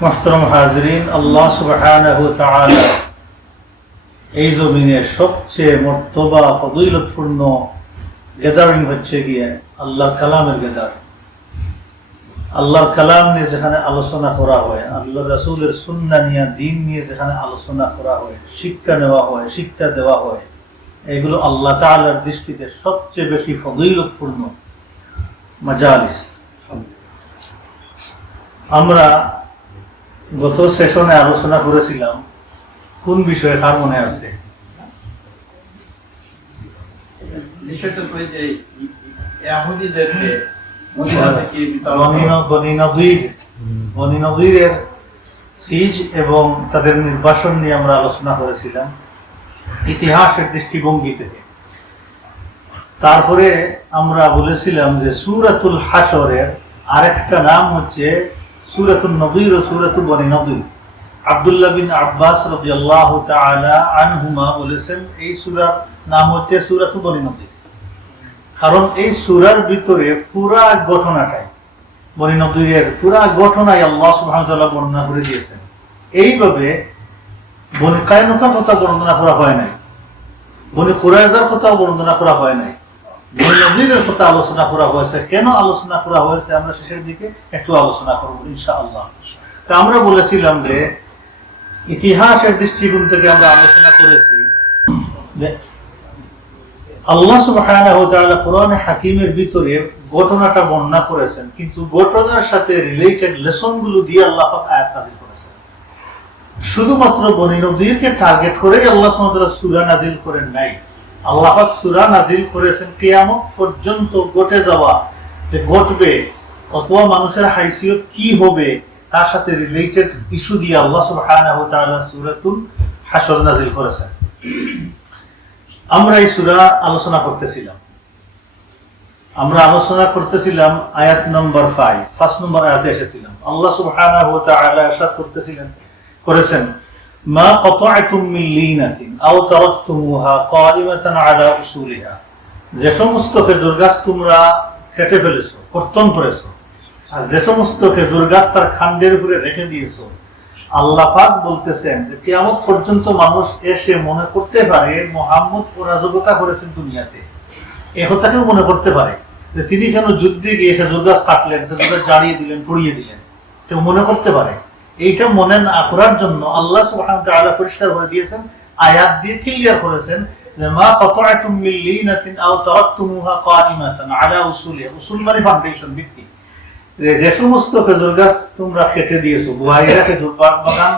মুহতারাম হাজরিন, আল্লাহ সুবহানাহু ওয়া তাআলা এই জমিনে সবচেয়ে মর্তবা ফজিলতপূর্ণ গ্যাদারিং হচ্ছে গিয়ে আল্লাহর কালামের গ্যাদারিং। আল্লাহর কালাম নিয়ে যেখানে আলোচনা করা হয়, আল্লাহ রাসূলের সুন্নাহ নিয়ে, দ্বীন নিয়ে যেখানে আলোচনা করা হয়, শিক্ষা নেওয়া হয়, শিক্ষা দেওয়া হয়, এগুলো আল্লাহ তাআলার দৃষ্টিতে সবচেয়ে বেশি ফজিলতপূর্ণ মাজালিস। আমরা গত সেশনে আলোচনা করেছিলাম কোন বিষয়ে, কার মনে আছে? বনী নযীরের সিজ এবং তাদের নির্বাসন নিয়ে আমরা আলোচনা করেছিলাম ইতিহাসের দৃষ্টিভঙ্গি থেকে। তারপরে আমরা বলেছিলাম যে সূরাতুল হাশরের আরেকটা নাম হচ্ছে সূরাতুন নযীর ও সূরাতুল বনী নযীর। আব্দুল্লাহ বিন আব্বাস রাদিয়াল্লাহু তাআলা আনহুমা বলেছেন এই সূরার নাম হচ্ছে সূরাতুল বনী নযীর, কারণ এই সূরার ভিতরে পুরা ঘটনাটাই, বনী নযীরের পুরা ঘটনাই আল্লাহ সুবহানাহু ওয়া তাআলা বর্ণনা করে দিয়েছেন। এইভাবে বনী কায়নুকার কথা বর্ণনা করা হয় নাই, বনী কুরাইজার কথা বর্ণনা করা হয় নাই, বনী নযীরের কথা আলোচনা করা হয়েছে। কেন আলোচনা করা হয়েছে আমরা শেষের দিকে একটু আলোচনা করব ইনশাআল্লাহ। তা আমরা বলেছিলাম যে ইতিহাসের দৃষ্টিকোণ থেকে আমরা আলোচনা করেছি যে আল্লাহ সুবহানাহু ওয়া তাআলা কোরআনে হাকিমের ভিতরে ঘটনাটা বর্ণনা করেছেন, কিন্তু ঘটনার সাথে রিলেটেড লেসনগুলো দিয়ে আল্লাহ পাক আয়াত নাযিল করেছেন। শুধুমাত্র বনী নযীরকে টার্গেট করেই আল্লাহ সুবহানাহু ওয়া তাআলা সূরা নাযিল করেন নাই। আল্লাহ পাক সূরা নাযিল করেছেন কিয়ামত পর্যন্ত ঘটে যাওয়া, যে ঘটবে অথবা মানুষের হাইসিয়ত কি হবে তার সাথে রিলেটেড ইস্যু দিয়ে আল্লাহ সুবহানাহু ওয়া তাআলা সূরাতুল হাশর নাযিল করেছেন। আমরা এই সূরা আলোচনা করতেছিলাম আয়াত নম্বর 5 নম্বর আয়াতে এসেছিলাম। আল্লাহ সুবহানাহু ওয়া তাআলা ইরশাদ করেছেন মা কাতা'তুম মিন লিনাতিন আও তারাকতুমুহা কাইমাতান আলা উসুলিহা, যে সমস্ত খেজুর গাছ তোমরা কেটে ফেলেছো, কর্তন করেছো, আর যে সমস্ত খেজুর গাছ তার খান্ডের উপরে রেখে দিয়েছো, আল্লাহ পাক বলতেছেন যে কিয়ামত পর্যন্ত মানুষ এসে মনে করতে পারে মুহাম্মদ অরাজকতা করেছেন দুনিয়াতে। এই কথাকেও মনে করতে পারে যে তিনি কেন যুদ্ধে গিয়ে খেজুর গাছ কাটলেন, খেজুর গাছ জ্বালিয়ে দিলেন, পুড়িয়ে দিলেন, কেউ মনে করতে পারে। এইটা মনে না করার জন্য আল্লাহ সুবহানাহু ওয়া তাআলা পরিষ্কার করে দিয়েছেন, আয়াত দিয়ে ক্লিয়ার করেছেন যে মা কাতা'তুম মিন লিনাতিন আও তারাকতুমুহা কাইমাতান আলা উসুলিহা। উসুল মানে ফাউন্ডেশন, ভিত্তি। যে সমস্ত খেজুর গাছ তোমরা কেটে দিয়েছো, বুহাইরা খেজুর বাগান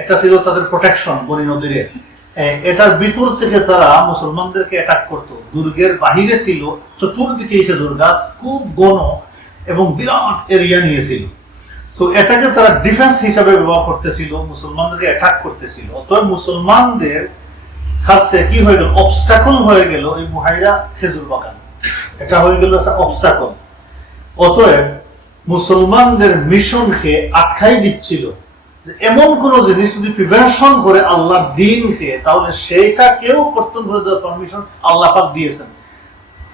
একটা ছিল তাদের প্রোটেকশন বনী নযীরের, এটার ভিতর থেকে তারা মুসলমানদেরকে অ্যাটাক করতো। দুর্গের বাহিরে ছিল চতুর্দিকে খেজুর গাছ, খুব ঘন এবং বিরাট এরিয়া নিয়েছিল। তো এটাকে তারা ডিফেন্স হিসাবে ব্যবহার করতেছিল, মুসলমানদেরকে অ্যাটাক করতেছিল। অতএব মুসলমানদের কাছে কি হয়ে গেল, অবস্টাকল হয়ে গেল এই বুহাইরা খেজুর বাগান, এটা হয়ে গেল একটা অবস্টাকল। অতএব মুসলমানদের মিশনকে আটকাই দিচ্ছিল। এমন কোন জিনিস যদি প্রিভেনশন করে আল্লাহর দ্বীনকে, তাহলে সেইটাকেও কর্তন করে দেওয়ার পারমিশন আল্লাহ পাক দিয়েছেন।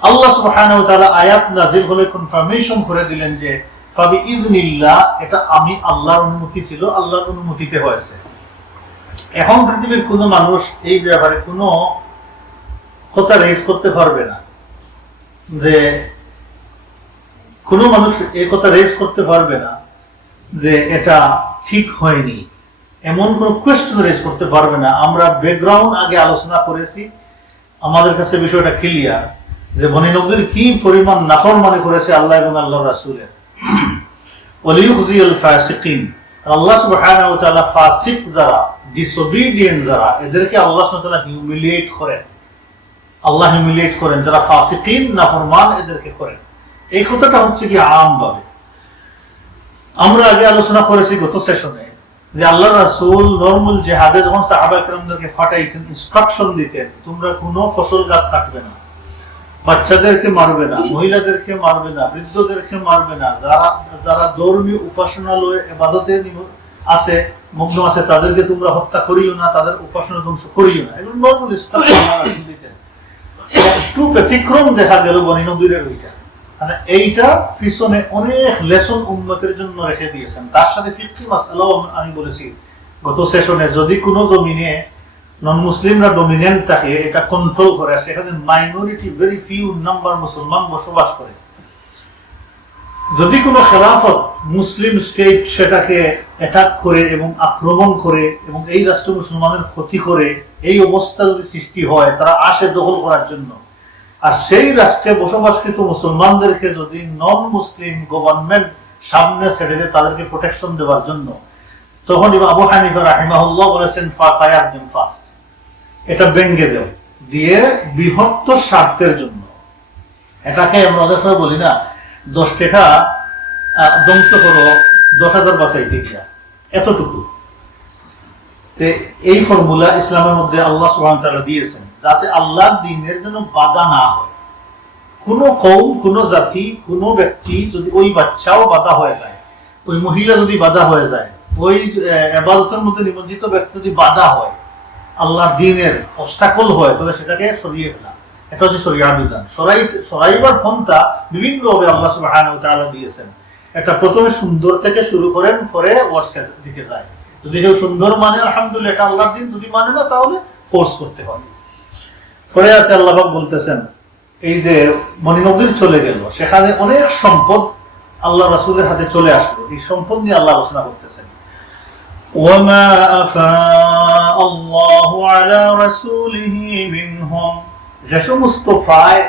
আল্লাহ সুবহানাহু ওয়া তাআলা আয়াত নাযিল হলে কনফার্মেশন করে দিলেন যে ফাবিইযনিল্লাহ, এটা আমি আল্লাহর অনুমতি ছিল, আল্লাহর অনুমতিতে হয়েছে। এখন পৃথিবীর কোনো মানুষ এই ব্যাপারে কোনো কথা রেজ করতে পারবে না, যে কোনো মানুষ এই কথা রেজ করতে পারবে না যে এটা ঠিক হয়নি, এমন কোনো কোয়েশ্চন রেজ করতে পারবে না। আমরা ব্যাকগ্রাউন্ড আগে আলোচনা করেছি, আমাদের কাছে বিষয়টা ক্লিয়ার যে বনী নযীর কি পরিমাণ নাফরমানি করেছে আল্লাহ এবং আল্লাহর রাসূলের। ওয়ালিয়ুখজিল ফাসিকিন, আল্লাহ সুবহানাহু ওয়া তাআলা ফাসিক যারা, ডিসোবিডিয়েন্ট যারা, এদেরকে আল্লাহ সুবহানাহু ওয়া তাআলা হিউমিলিয়েট করেন। আল্লাহ হিউমিলিয়েট করেন যারা ফাসিকিন, নাফরমান, এদেরকে করেন। এই কথাটা হচ্ছে কি আমভাবে আমরা আগে আলোচনা করেছি গত সেশনে, যে আল্লাহ রাসূল নরমাল জিহাদে যখন সাহাবা কিরামদেরকে পাঠাইতেন, ইনস্ট্রাকশন দিতেন তোমরা কোনো ফসল গাছ কাটবে না, বাচ্চাদেরকে মারবে না, মহিলাদেরকে মারবে না, বৃদ্ধদেরকে মারবে না, যারা ধর্মীয় উপাসনালয়ে ইবাদতে আছে, মগ্ন আছে, তাদেরকে তোমরা হত্যা করিও না, তাদের উপাসনা ধ্বংস করিও না। এগুলো নরমাল ইনস্ট্রাকশন দিতেন। একটু ব্যতিক্রম দেখা গেল বনী নযীরের ওইটা। মানে এইটা পিছনে অনেক লেসন উম্মতের জন্য রেখে দিয়েছেন। তার সাথে ফিকহি মাসআলাও আমি বলেছি গত সেশনে, যদি কোনো জমিনে নন মুসলিমরা ডমিনেন্ট থাকে, এটা কন্ট্রোল করে, সেখানে মাইনরিটি ভেরি ফিউ নাম্বার মুসলমান বসবাস করে, যদি কোনো খেলাফত মুসলিম স্টেট সেটাকে অ্যাটাক করে এবং আক্রমণ করে এবং এই রাষ্ট্র মুসলমানের ক্ষতি করে, এই অবস্থা যদি সৃষ্টি হয়, তারা আসে দখল করার জন্য, আর সেই রাষ্ট্রে বসবাসকৃত মুসলমানদেরকে যদি নন মুসলিম গভর্নমেন্ট সামনে ছেড়ে দেয় তাদেরকে প্রোটেকশন দেওয়ার জন্য, তখন আবু হানিফা রাহিমাহুল্লাহ বলেছেন ফায়ার দেম ফাস্ট, এটা ভেঙে দেও, দিয়ে বৃহত্তর স্বার্থের জন্য। এটাকে আমরা অনেক সময় বলি না 10 টাকা ধ্বংস করো 10,000 বাঁচাইতে গিয়া, এতটুকু। এই ফর্মুলা ইসলামের মধ্যে আল্লাহ সুবহানাহু ওয়া তাআলা দিয়েছেন, যাতে আল্লাহর দ্বীনের জন্য বাধা না হয়। কোনো কওম, কোনো জাতি, কোনো ব্যক্তি যদি, ওই বাচ্চাও বাধা হয়ে যায়, ওই মহিলা যদি বাধা হয়ে যায়, ওই ইবাদতের মধ্যে নিমজ্জিত ব্যক্তি যদি বাধা হয়, আল্লাহর দ্বীনের অবস্টাকল হয়, তাহলে সেটাকে সরিয়ে ফেলা, এটা হচ্ছে শরিয়ার বিধান। সরাইবার পন্থা বিভিন্নভাবে আল্লাহ সুবহানাহু ওয়া তাআলা দিয়েছেন। এটা প্রথমে সুন্দর থেকে শুরু করেন, পরে ওয়ার্সের দিকে যায়। যদি কেউ সুন্দর মানে আলহামদুলিল্লাহ, এটা আল্লাহর দ্বীন, যদি মানে না তাহলে ফোর্স করতে হবে। পরে আল্লাহ পাক বলতেছেন, এই যে বনী নদীর চলে গেল, সেখানে অনেক সম্পদ আল্লাহ রাসূলের হাতে চলে আসলো, এই সম্পদ নিয়ে আল্লাহ আলোচনা করতেছেন। ওয়ামা আফা আল্লাহু আলা রাসূলিহি মিনহুম, যে সমস্ত ফায়,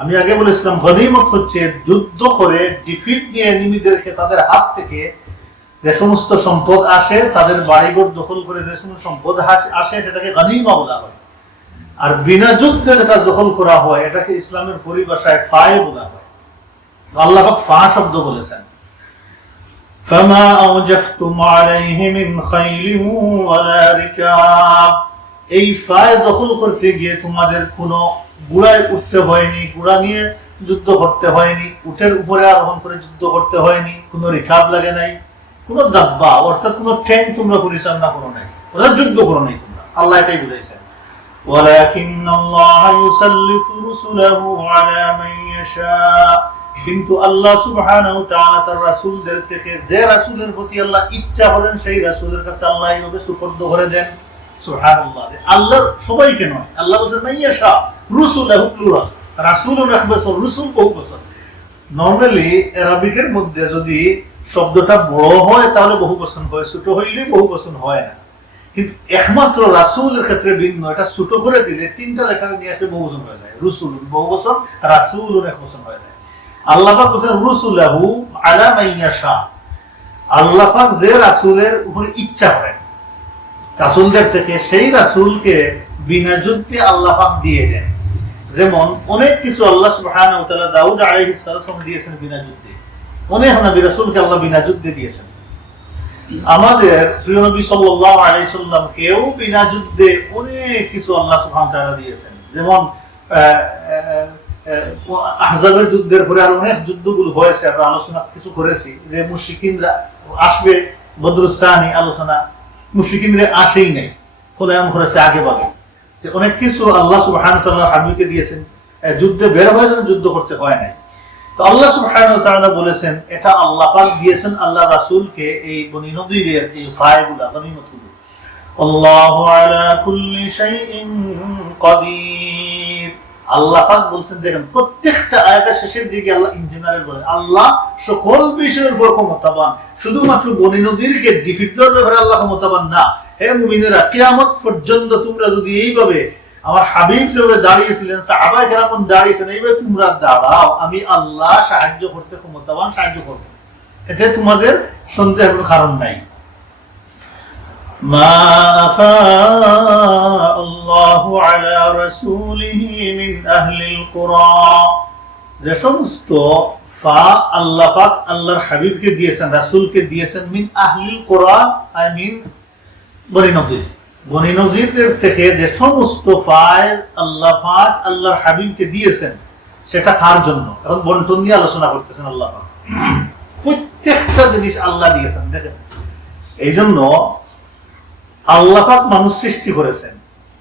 আমি আগে বলেছিলাম গনিমত হচ্ছে যুদ্ধ করে ডিফিট দিয়ে এনিমিদেরকে তাদের হাত থেকে যে সমস্ত সম্পদ আসে, তাদের বাড়িঘর দখল করে যে সমস্ত সম্পদ আসে, সেটাকে গনিমা বলা হয়। আর বিনা যুদ্ধে যেটা দখল করা হয়, এটাকে ইসলামের পরিভাষায় ফায় বলা হয়। আল্লাহ পাক ফা শব্দ বলেছেন, ফামা আওজাফতুম আলাইহি মিন খাইলিন ওয়ালা রিকাব, এই ফায় দখল করতে গিয়ে তোমাদের কোনো ঘোড়ায় উঠতে হয়নি, ঘোড়া নিয়ে যুদ্ধ করতে হয়নি, উটের উপরে আরোহণ করে যুদ্ধ করতে হয়নি, কোনো রিকাব লাগে নাই, কোনো দাব্বা অর্থাৎ কোনো ট্যাঙ্ক তোমরা পরিচালনা করো নাই, ওরা যুদ্ধ করো নাই তোমরা। আল্লাহ এটাই বুঝাইছেন, ওয়ালাকিন্নাল্লাহা ইউসাল্লিতু রুসুলাহু আলা মান ইয়াশা, কিন্তু আল্লাহ সুবহানাহু ওয়া তাআলা তার রাসূলদের থেকে যে রাসূলের প্রতি আল্লাহ ইচ্ছা করেন, সেই রাসূলের কাছে আল্লাহ এইভাবে সুপর্দ করে দেন। সুবহানাল্লাহ, আল্লাহ সবাইকে নয়, আল্লাহ বলেন মান ইয়াশা রুসুলাহু প্লুরাল, রাসূলুন এক বছর, রুসুল বহু বছর। নরমালি আরবিকের মধ্যে যদি শব্দটা বড় হয় তাহলে বহু বচন হয়, ছোট হইলে বহু বচন হয় না। কিন্তু একমাত্র রাসূলের ক্ষেত্রে ভিন্ন, এটা ছোট করে দিলে 3টা লেখা নিয়ে আসলে বহু বচন হয়ে যায়, রুসুলুন বহু বচন, রাসূলুন এক বচন হয়ে যায়। আল্লাহ পাক বলেন রুসুলাহু আলা মান ইয়াশা, আল্লাহ পাক যে রাসূলের উপরে ইচ্ছা করেন রাসূলদের থেকে, সেই রাসূলকে বিনা যুদ্ধে আল্লাহ পাক দিয়ে দেন। যেমন অনেক কিছু আল্লাহ সুবহানাহু ওয়া তাআলা দাউদ আলাইহিস সালাম দিয়েছেন বিনা যুদ্ধে, অনেক নবী রাসূলকে আল্লাহ বিনা যুদ্ধে দিয়েছেন। আমাদের প্রিয় নবী সাল্লাল্লাহু আলাইহি সাল্লামকেও বিনা যুদ্ধে অনেক কিছু আল্লাহ সুবহানাহু ওয়া তাআলা দিয়েছেন। যেমন আহজাবের যুদ্ধের পরে আর অনেক যুদ্ধগুলো হয়েছে, আমরা আলোচনা কিছু করেছি, যে মুশরিকিনরা আসবে, বদরুস সানি আলোচনা, মুশরিকিনরা আসেই নাই, খোলায়াম করেছে আগে ভাগে, যে অনেক কিছু আল্লাহ সুবহানাহু ওয়া তাআলা হাবিবকে দিয়েছেন, যুদ্ধে বের হয়েছেন, যুদ্ধ করতে হয় নাই। তো আল্লাহ সুবহানাহু ওয়া তাআলা বলেছেন এটা আল্লাহ পাক দিয়েছেন আল্লাহ রাসূলকে, এই বনী নদীরের এই ফায়গুলা, গনিমতগুলো। আল্লাহু আলা কুল্লি শাইইন কাদির, আল্লাহ পাক বলছেন, দেখেন প্রত্যেকটা আয়াতের শেষের দিকে আল্লাহ ইন জেনারেল বলেন আল্লাহ সকল বিষয়ের উপর ক্ষমতাবান। শুধুমাত্র বনী নদীরকে ডিফিট দেওয়ার ব্যাপারে আল্লাহ ক্ষমতাবান না। হে মুমিনেরা, কিয়ামত পর্যন্ত তোমরা যদি এইভাবে আমার হাবিব হিসেবে দাঁড়িয়েছিলেন, সাহাবায়ে কেরাম দাঁড়িয়েছেন, এইভাবে তোমরা দাঁড়াও, আমি আল্লাহ সাহায্য করতে ক্ষমতাবান, সাহায্য করব, এতে তোমাদের সন্দেহের কোনো কারণ নাই। মা আফা আল্লাহু আলা রাসূলিহি মিন আহলিল কুরা, যে সমস্ত ফা আল্লাহ পাক আল্লাহর হাবিবকে দিয়েছেন, রাসূলকে দিয়েছেন, মিন আহলিল কুরা আই মিন বনী নদীর, বনী নদীরদের থেকে যে সমস্ত ফায় আল্লাহ পাক আল্লাহর হাবিবকে দিয়েছেন, সেটা কার জন্য? এখন বন্টন নিয়ে আলোচনা করতেছেন আল্লাহ পাক। প্রত্যেকটা জিনিস আল্লাহ দিয়েছেন। দেখেন, এই জন্য আল্লাহ পাক মানুষ সৃষ্টি করেছেন,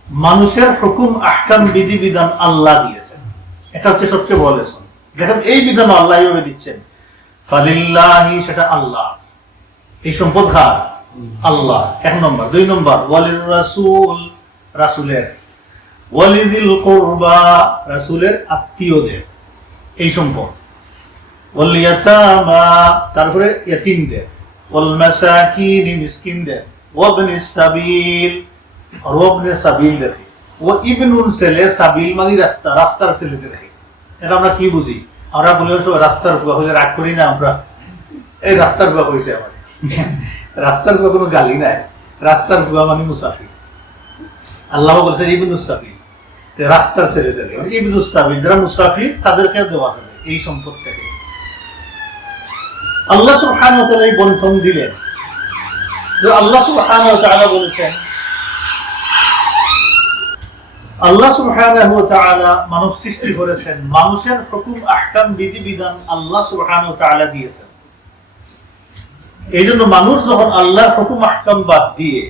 মানুষের হুকুম আহকাম বিধি বিধান আল্লাহ দিয়েছেন, এটা হচ্ছে সবচেয়ে বড় লেসন। দেখেন এই বিধান আল্লাহ এইভাবে দিচ্ছেন, ফালিল্লাহি, সেটা আল্লাহ, এই সম্পদ কার? আল্লাহ, এক নম্বর। দুই নম্বর, ওয়ালির রাসূল, রাসূলের, ওয়ালিযিল কুরবা, রাসূলের আত্মীয়দের এই সম্পদ, ওয়াল ইয়াতামা, তারপরে ইয়তীমদের, ওয়াল মাসাকিন, মিসকিনদের, ওয়াবনিস সাবিল, আর ওয়াবনিস সাবিলদের, ও ইবনুল ছেলে, সাবিল মানে রাস্তা, রাস্তার ছেলেদের। এটা আমরা কি বুঝি? আমরা বলি রাস্তার ফুয়া হলে রাগ করি না আমরা, এই রাস্তার ফুয়া হয়েছে আমার। রাস্তার ফুয়া কোনো গালি নাই, রাস্তার ফুয়া মানে মুসাফির। আল্লাহ বলছেন ইবনুস সাবিল, রাস্তার ছেলেদের, ইবনুস সাবিল যারা মুসাফির তাদেরকে দেওয়া হবে এই সম্পদ থেকে। আল্লাহ সুবহানাহু ওয়া তাআলা এই বন্টন দিলেন। যে আল্লাহ সুবহানাহু ওয়া তাআলা বলেছেন, আল্লাহ সুবহানাহু ওয়া তাআলা মানব সৃষ্টি করেছেন, মানুষের হুকুম আহকাম বিধিবিধান আল্লাহ সুবহানাহু ওয়া তাআলা দিয়েছেন। এইজন্য মানুষ যখন আল্লাহর হুকুম আহকাম বাদ দিয়ে,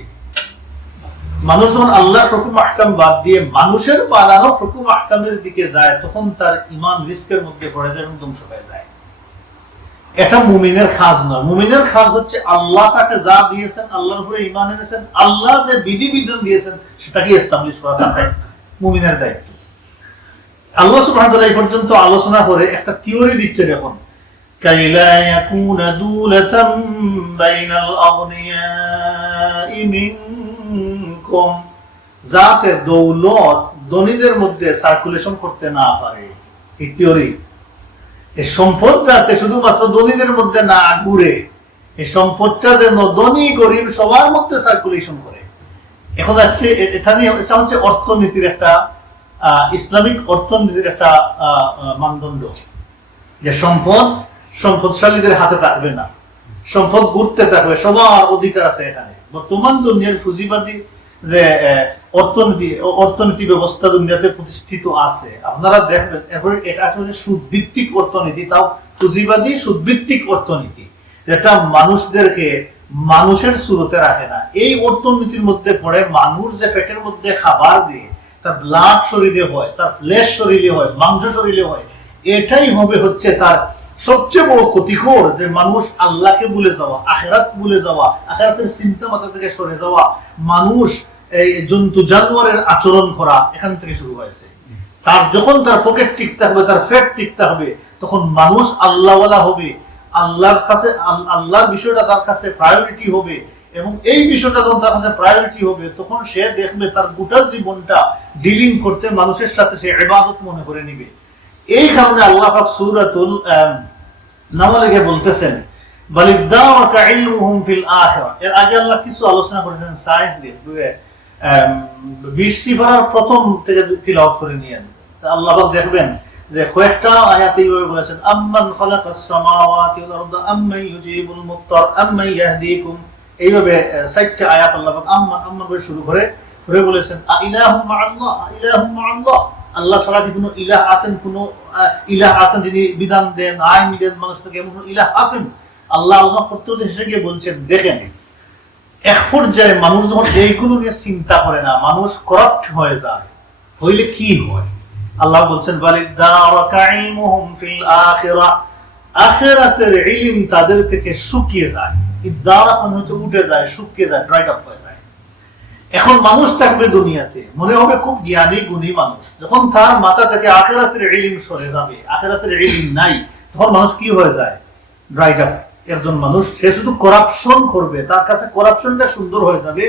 মানুষের বানানো হুকুম আহকামের দিকে যায়, তখন তার ঈমান রিস্কের মধ্যে পড়ে যায় এবং ধ্বংস হয়ে যায়। এটা মুমিনের খাস নয়। মুমিনের খাস হচ্ছে আল্লাহ তাকে যা দিয়েছেন, আল্লাহর উপরে ঈমান এনেছেন, আল্লাহ যে বিধিবিধান দিয়েছেন সেটাকে এস্টাবলিশ করা তার দায়িত্ব, মুমিনের দায়িত্ব। আল্লাহ সুবহানাহু ওয়া তাআলা এই পর্যন্ত আলোচনা করে একটা থিওরি দিচ্ছেন এখন, কাইলা ইয়াকুনা দুলাতাম বাইনাল আগনিয়াই মিনকুম, যাতে দৌলত ধনীদের মধ্যে সার্কুলেশন করতে না পারে। এই থিওরি, এই সম্পদ যাতে শুধুমাত্র ধনীদের মধ্যে না ঘুরে, এই সম্পদটা যেন ধনী গরিব সবার মধ্যে সার্কুলেশন করে। এখন আসছে এটা নিয়ে, এটা হচ্ছে অর্থনীতির একটা ইসলামিক অর্থনীতির একটা মানদণ্ড, যে সম্পদ সম্পদশালীদের হাতে থাকবে না, সম্পদ ঘুরতে থাকবে, সবার অধিকার আছে এখানে। বর্তমান দুনিয়ার পুঁজিবাদী যে অর্থনীতি ব্যবস্থা দুনিয়াতে প্রতিষ্ঠিত আছে, আপনারা দেখবেন এরপরে এটা আসলে সুদভিত্তিক অর্থনীতি, তাও পুঁজিবাদী সুদভিত্তিক অর্থনীতি, যেটা মানুষদেরকে মানুষের সুরতে রাখে না। এই অর্থনীতির মধ্যে পড়ে মানুষ যে পেটের মধ্যে খাবার দিয়ে তার ব্লাড শরীরে হয়, তার ফ্লেশ শরীরে হয়, মাংস শরীরে হয়, এটাই হবে হচ্ছে তার সবচেয়ে বড় ক্ষতিকর, যে মানুষ আল্লাহকে ভুলে যাওয়া, আখিরাত ভুলে যাওয়া, আখিরাতের চিন্তা মাথা থেকে সরে যাওয়া, মানুষ এই জন্তু জানোয়ারের আচরণ করা, এখান থেকে শুরু হয়েছে। তার যখন তার পকেট ঠিক থাকবে, তার পেট ঠিক থাকবে, তখন মানুষ আল্লাহওয়ালা হবে, আল্লাহর কাছে আল্লাহর বিষয়টা তার কাছে প্রায়োরিটি হবে, এবং এই বিষয়টা যখন তার কাছে প্রায়োরিটি হবে, তখন সে দেখবে তার গোটা জীবনটা ডিলিং করতে মানুষের সাথে সে ইবাদত মনে করে নিবে। এই কারণে আল্লাহ পাক সূরাতুল নামলে বলতেছেন, বালিদাওয়াকা ইলমুহুম ফিল আখিরাহ। এর আগে আল্লাহ কিছু আলোচনা করেছেন সায়েন্স দিয়ে, 20 সিফার প্রথম থেকে তিলাওয়াত করে নিয়েন। আল্লাহ পাক দেখবেন যে কয়েকটা আয়াতে এইভাবে বলেছেন, আম্মান খালাকাস সামাওয়াতি ওয়াল আরদা আম্মান ইউজিবুল মুত্তার আম্মান ইয়াহদিকুম, এইভাবে 4টা আয়াত আল্লাহ পাক আম্মান করে শুরু করে বলেছেন, আইলাহুম মাআল্লাহ, আইলাহুম মাআল্লাহ, আল্লাহ ছাড়া কি কোনো ইলাহ আছেন? কোনো ইলাহ আছেন যিনি বিধান দেন, আইন দেন মানুষকে, এমন কোনো ইলাহ আছেন? আল্লাহ আল্লাহ করতে হেসে গিয়ে বলছেন, দেখেন এক পর্যায়ে মানুষ যখন এইগুলো নিয়ে চিন্তা করে না, মানুষ করাপ্ট হয়ে যায়, হইলে কি হয়? আল্লাহ বলছেন, বালিদাওয়াকা ইলমুহুম ফিল আখিরাহ, আখিরাতের ইলম তাদের থেকে শুকিয়ে যায়। ইদারা মানে হচ্ছে উঠে যায়, শুকিয়ে যায়, ড্রাইড আপ হয়ে যায়। এখন মানুষ থাকবে দুনিয়াতে, মনে হবে খুব জ্ঞানী গুণী মানুষ, যখন তার মাথা থেকে আখিরাতের ইলম সরে যাবে, আখিরাতের ইলম নাই, তখন মানুষ কি হয়ে যায়? Dried up. একজন মানুষ সে শুধু করাপশন করবে, তার কাছে করাপশনটা সুন্দর হয়ে যাবে,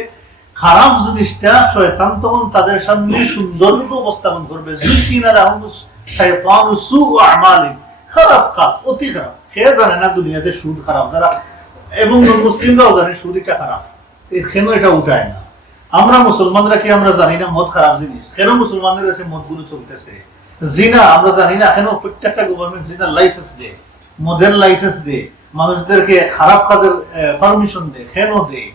খারাপ জিনিসটা শয়তান তখন তাদের সামনে সুন্দর রূপে উপস্থাপন করবে। যুকিনা লাহুমুস শাইতানু সুউ আমালিহিম, খারাপ কাজ, অতি খারাপ। সে জানে না দুনিয়াতে সুদ খারাপ, যারা এবং মুসলিমরাও জানে সুদ এটা খারাপ, কেন এটা উঠায় না? আমরা মুসলমানরা কি আমরা জানি না মদ খারাপ জিনিস? কেন মুসলমানদের কাছে মদগুলো চলতেছে? জিনা আমরা জানি না কেন প্রত্যেকটা গভর্নমেন্ট জিনার লাইসেন্স দেয়, মদের লাইসেন্স দেয়, মানুষদেরকে খারাপ কাজের পারমিশন দেয়? কেন দেয়?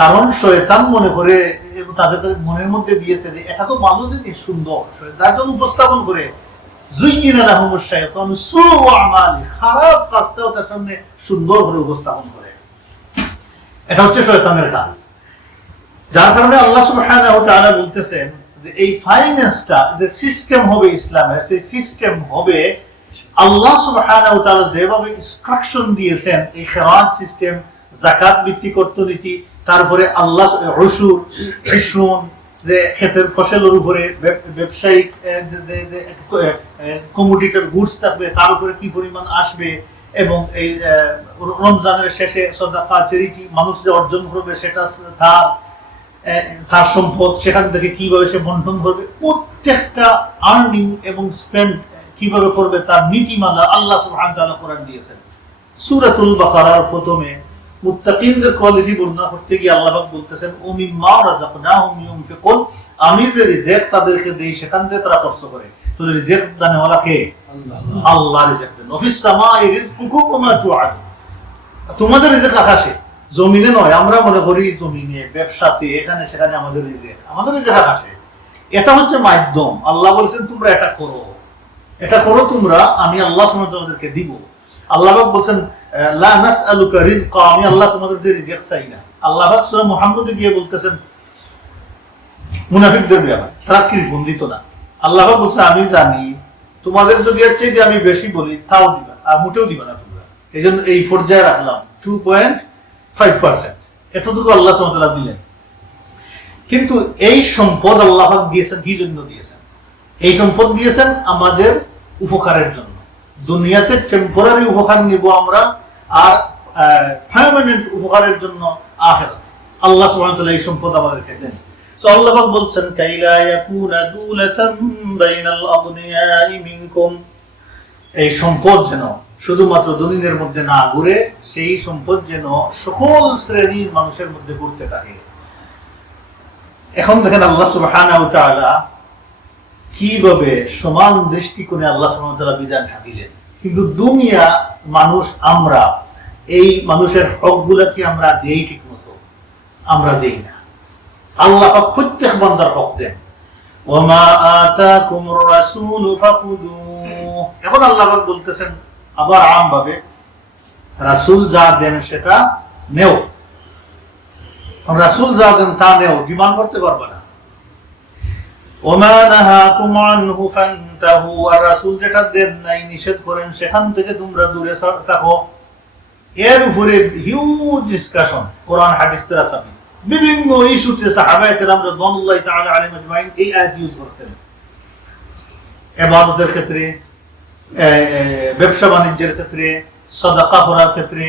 কারণ শয়তান মনে করে, তাদের মনের মধ্যে দিয়েছে যে এটা তো ভালো জিনিস, সুন্দর, তার জন্য উপস্থাপন করে যুয়িনা লাহুমুশ শাইতানু সুউ আমালি, খারাপ কাজটাও তার সামনে সুন্দর করে উপস্থাপন করে। এটা হচ্ছে শয়তানের কাজ। যার কারণে আল্লাহ সুবহানাহু ওয়া তাআলা বলতেছেন যে এই ফাইন্যান্সটা যে সিস্টেম হবে ইসলামের, সেই সিস্টেম হবে আল্লাহ সুবহানাহু ওয়া তাআলা যেভাবে ইনস্ট্রাকশন দিয়েছেন এই খেরাত সিস্টেম, যাকাত ভিত্তিক অর্থনীতি, তারপরে আল্লাহ উশুর ইশরুন যে ক্ষেতের ফসলের উপরে ব্যবসায়িক যে কমোডিটির গুডস থাকবে তার উপরে কি পরিমাণ আসবে, এবং এই রমজানের শেষে সাদাকা চ্যারিটি মানুষ যে অর্জন করবে সেটা তার সম্পদ সেখান থেকে কিভাবে সে বন্টন করবে, প্রত্যেকটা আর্নিং এবং স্পেন্ড কিভাবে করবে তার নীতিমালা আল্লাহ সুবহানাহু ওয়া তাআলা কোরআন দিয়েছেন। সূরাতুল বাকারার প্রথমে মুত্তাকিনদের কোয়ালিটি বর্ণনা করতে গিয়ে আল্লাহ পাক বলতেছেন ও মিম্মা রাযাকনাহুম ইউনফিকুন, আমি যে রিজিক তাদেরকে দেই সেখান থেকে তারা খরচ করে। তো রিজিক দানেওয়ালা কে? আল্লাহ রিজিক দেন। ওয়াফিস সামাই রিজকুকুম ওয়া মা তুআদুন, তোমাদের রিজিক আকাশে, জমিনে নয়। আমরা মনে করি জমিনে, ব্যবসাতে, এখানে সেখানে আমাদের রিজিক আকাশে। এটা হচ্ছে মাধ্যম। আল্লাহ বলেছেন তোমরা এটা করো তোমরা, আমি আল্লাহ সুবহানাহু ওয়া তাআলা তোমাদেরকে দিব। আল্লাহ পাক বলেন লা নাসআলুকা রিজকা, আমি আল্লাহ তোমাদের যে রিজিক চাই না। আল্লাহ পাক সূরা মুহাম্মদে গিয়ে বলতেছেন মুনাফিকদের ব্যাপারে, তারা কৃপণিত না। আল্লাহ পাক বলছেন আমি জানি তোমাদের যদি এর চেয়ে আমি বেশি বলি তাও দিবা, আর মোটেও দিবা না তোমরা। এইজন্য এই পর্যায়ে রাখলাম 2.5%, এতটুকু আল্লাহ সুবহানাহু ওয়া তাআলা দিলেন। কিন্তু এই সম্পদ আল্লাহ পাক দিয়েছেন কি জন্য দিয়েছেন? এই সম্পদ দিয়েছেন আমাদের উপকারের জন্য। দুনিয়াতে টেম্পোরারি উপকার নিব আমরা, আর পার্মানেন্ট উপকারের জন্য আখিরাতে আল্লাহ সুবহানাহু ওয়া তাআলা এই সম্পদ আমাদেরকে দেন। সো আল্লাহ পাক বলছেন কাইলা ইয়াকুনা দুলাতাম বাইনাল আগনিয়াই মিনকুম, এই সম্পদ যেন শুধুমাত্র ধনীদের মধ্যে না ঘুরে, সেই সম্পদ যেন সকল শ্রেণীর মানুষের মধ্যে ঘুরতে থাকে। এখন দেখেন আল্লাহ সুবহানাহু ওয়া তাআলা কিভাবে সমান দৃষ্টিকোণে আল্লাহ সুবহানাহু ওয়া তাআলা বিধানটা দিলেন। কিন্তু দুনিয়া মানুষ, আমরা এই মানুষের হকগুলা কি আমরা দেই ঠিক মতো? আমরা দেই না। আল্লাহ পাক প্রত্যেক বান্দার হক দেন। ওয়ামা আতাকুমুর রাসূলু ফাখুযুহু, এখন আল্লাহ পাক বলতেছেন আবার আমভাবে রাসূল যা দেন সেটা নেও। রাসূল যা দেন তা নেও, ডিমান্ড করতে পারবে না। ওমা নাহাকুম আনহু ফান্তাহু, আর রাসূল যেটা দেন নাই, নিষেধ করেন, সেখান থেকে তোমরা দূরে থাকো। এর উপরে হিউজ ডিসকাশন কোরআন হাদিস দ্বারা সাবিত। বিভিন্ন ইস্যুতে সাহাবায়ে কেরাম রাদিয়াল্লাহু তাআলা আলাইহিম আজমাইন এই আয়াত ইউজ করতেন। ইবাদতের ক্ষেত্রে, ব্যবসা বাণিজ্যের ক্ষেত্রে, সাদাকা করার ক্ষেত্রে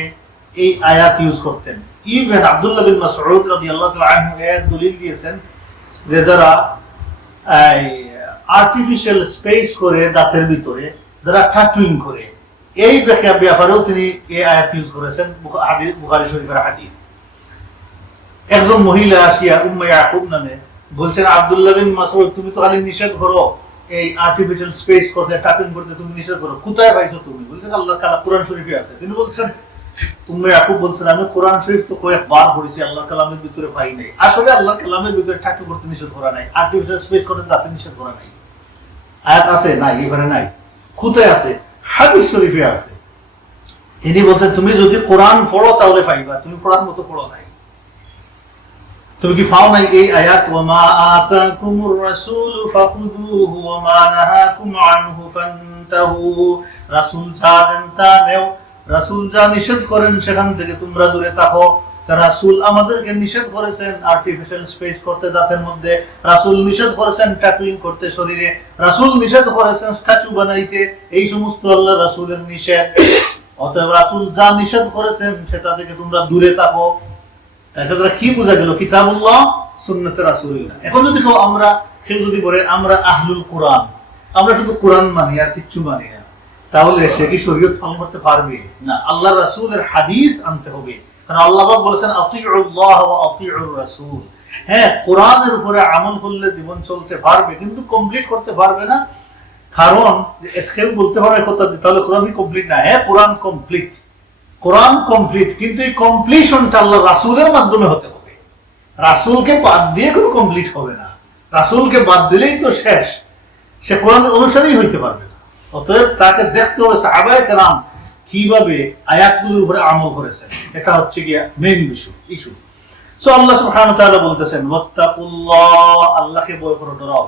এই আয়াত ইউজ করতেন। ইভেন আব্দুল্লাহ বিন মাসউদ রাদিয়াল্লাহু তাআলা আনহু আয়াত দলিল দিয়েছেন যে যারা আর্টিফিশিয়াল স্পেস করে দাঁতের ভিতরে, যারা ট্যাটুইং করে, এই ব্যাপারেও তিনি এই আয়াত ইউজ করেছেন। বুখারী শরীফের হাদিস। একজন মহিলা আসিয়া উম্মে ইয়াকুব নামে বলছেন আব্দুল্লাহ বিন মাসউদ তুমি তো খালি নিষেধ করো এই আর্টিফিশিয়াল স্পেস করতে, ট্যাটুইং করতে, তুমি নিষেধ করো, কোথায় পাইছো তুমি? বলছেন আল্লাহ তাআলা কোরআন শরীফে আছে। তিনি বলছেন, উম্মে ইয়াকুব বলছেন আমি কোরআন শরীফ তো কয়েকবার পড়েছি, আল্লাহর কালামের ভিতরে পাই নাই। আসলে আল্লাহর কালামের ভিতরে ট্যাটু করতে নিষেধ করা নাই, আর্টিফিশিয়াল স্পেস করতে দাঁতে নিষেধ করা নাই। আয়াত আছে নাই, এবারে নাই, কোথায় আছে? হাদিস শরীফে আছে। ইনি বলছেন তুমি যদি কোরআন পড়ো তাহলে পাইবা, তুমি পড়ার মতো পড়ো নাই। তুমি কি পাও নাই এই আয়াত? ওয়ামা আতাকুমুর রাসূলু ফাখুযুহু ওয়ামা নাহাকুম আনহু ফান্তাহু, রাসূল যা দেন তা নেও, রাসূল যা নিষেধ করেন সেখান থেকে তোমরা দূরে থাকো। রাসূল আমাদেরকে নিষেধ করেছেন আর্টিফিশিয়াল স্পেস করতে দাঁতের মধ্যে, রাসূল নিষেধ করেছেন ট্যাটুইং করতে শরীরে, রাসূল নিষেধ করেছেন স্ট্যাচু বানাইতে। এই সমস্ত আল্লাহ রাসূলের নিষেধ। অতএব রাসূল যা নিষেধ করেছেন সেটা থেকে তোমরা দূরে থাকো। তাহলে কি বোঝা গেল? কিতাবুল্লাহ, সুন্নাতে রাসূলুল্লাহ। এখন যদি কেউ যদি বলে আমরা আহলুল কোরআন, আমরা শুধু কোরআন মানি আর কিচ্ছু মানি না, তাহলে সে কি শরীয়ত পালন করতে পারবে? না, আল্লাহ রাসূলের হাদিস আনতে হবে। কারণ আল্লাহ পাক বলেছেন আতিউল্লাহ ওয়া আতিউর রাসূল। হ্যাঁ, কোরআনের উপরে আমল করলে জীবন চলতে পারবে, কিন্তু কমপ্লিট করতে পারবে না। কারণ কেউ বলতে পারে কথা তাহলে কোরআন কি কমপ্লিট না? হ্যাঁ, কোরআন কমপ্লিট, কোরআন কমপ্লিট, কিন্তু এই কমপ্লিশনটা আল্লাহ রাসূলের মাধ্যমে হতে হবে। রাসূলকে বাদ দিয়ে কোনো কমপ্লিট হবে না। রাসূলকে বাদ দিলেই তো শেষ, সে কোরআনের অনুসারী হইতে পারবে না। অতএব তাকে দেখতে হবে সাহাবায়ে কেরাম কিভাবে আয়াতগুলোর উপরে আমল করেছেন। এটা হচ্ছে গিয়া মেইন ইস্যু। সো আল্লাহ সুবহানাহু ওয়া তাআলা বলতেছেন ওয়াত্তাকুল্লাহ, আল্লাহকে ভয় করো, ডরাও।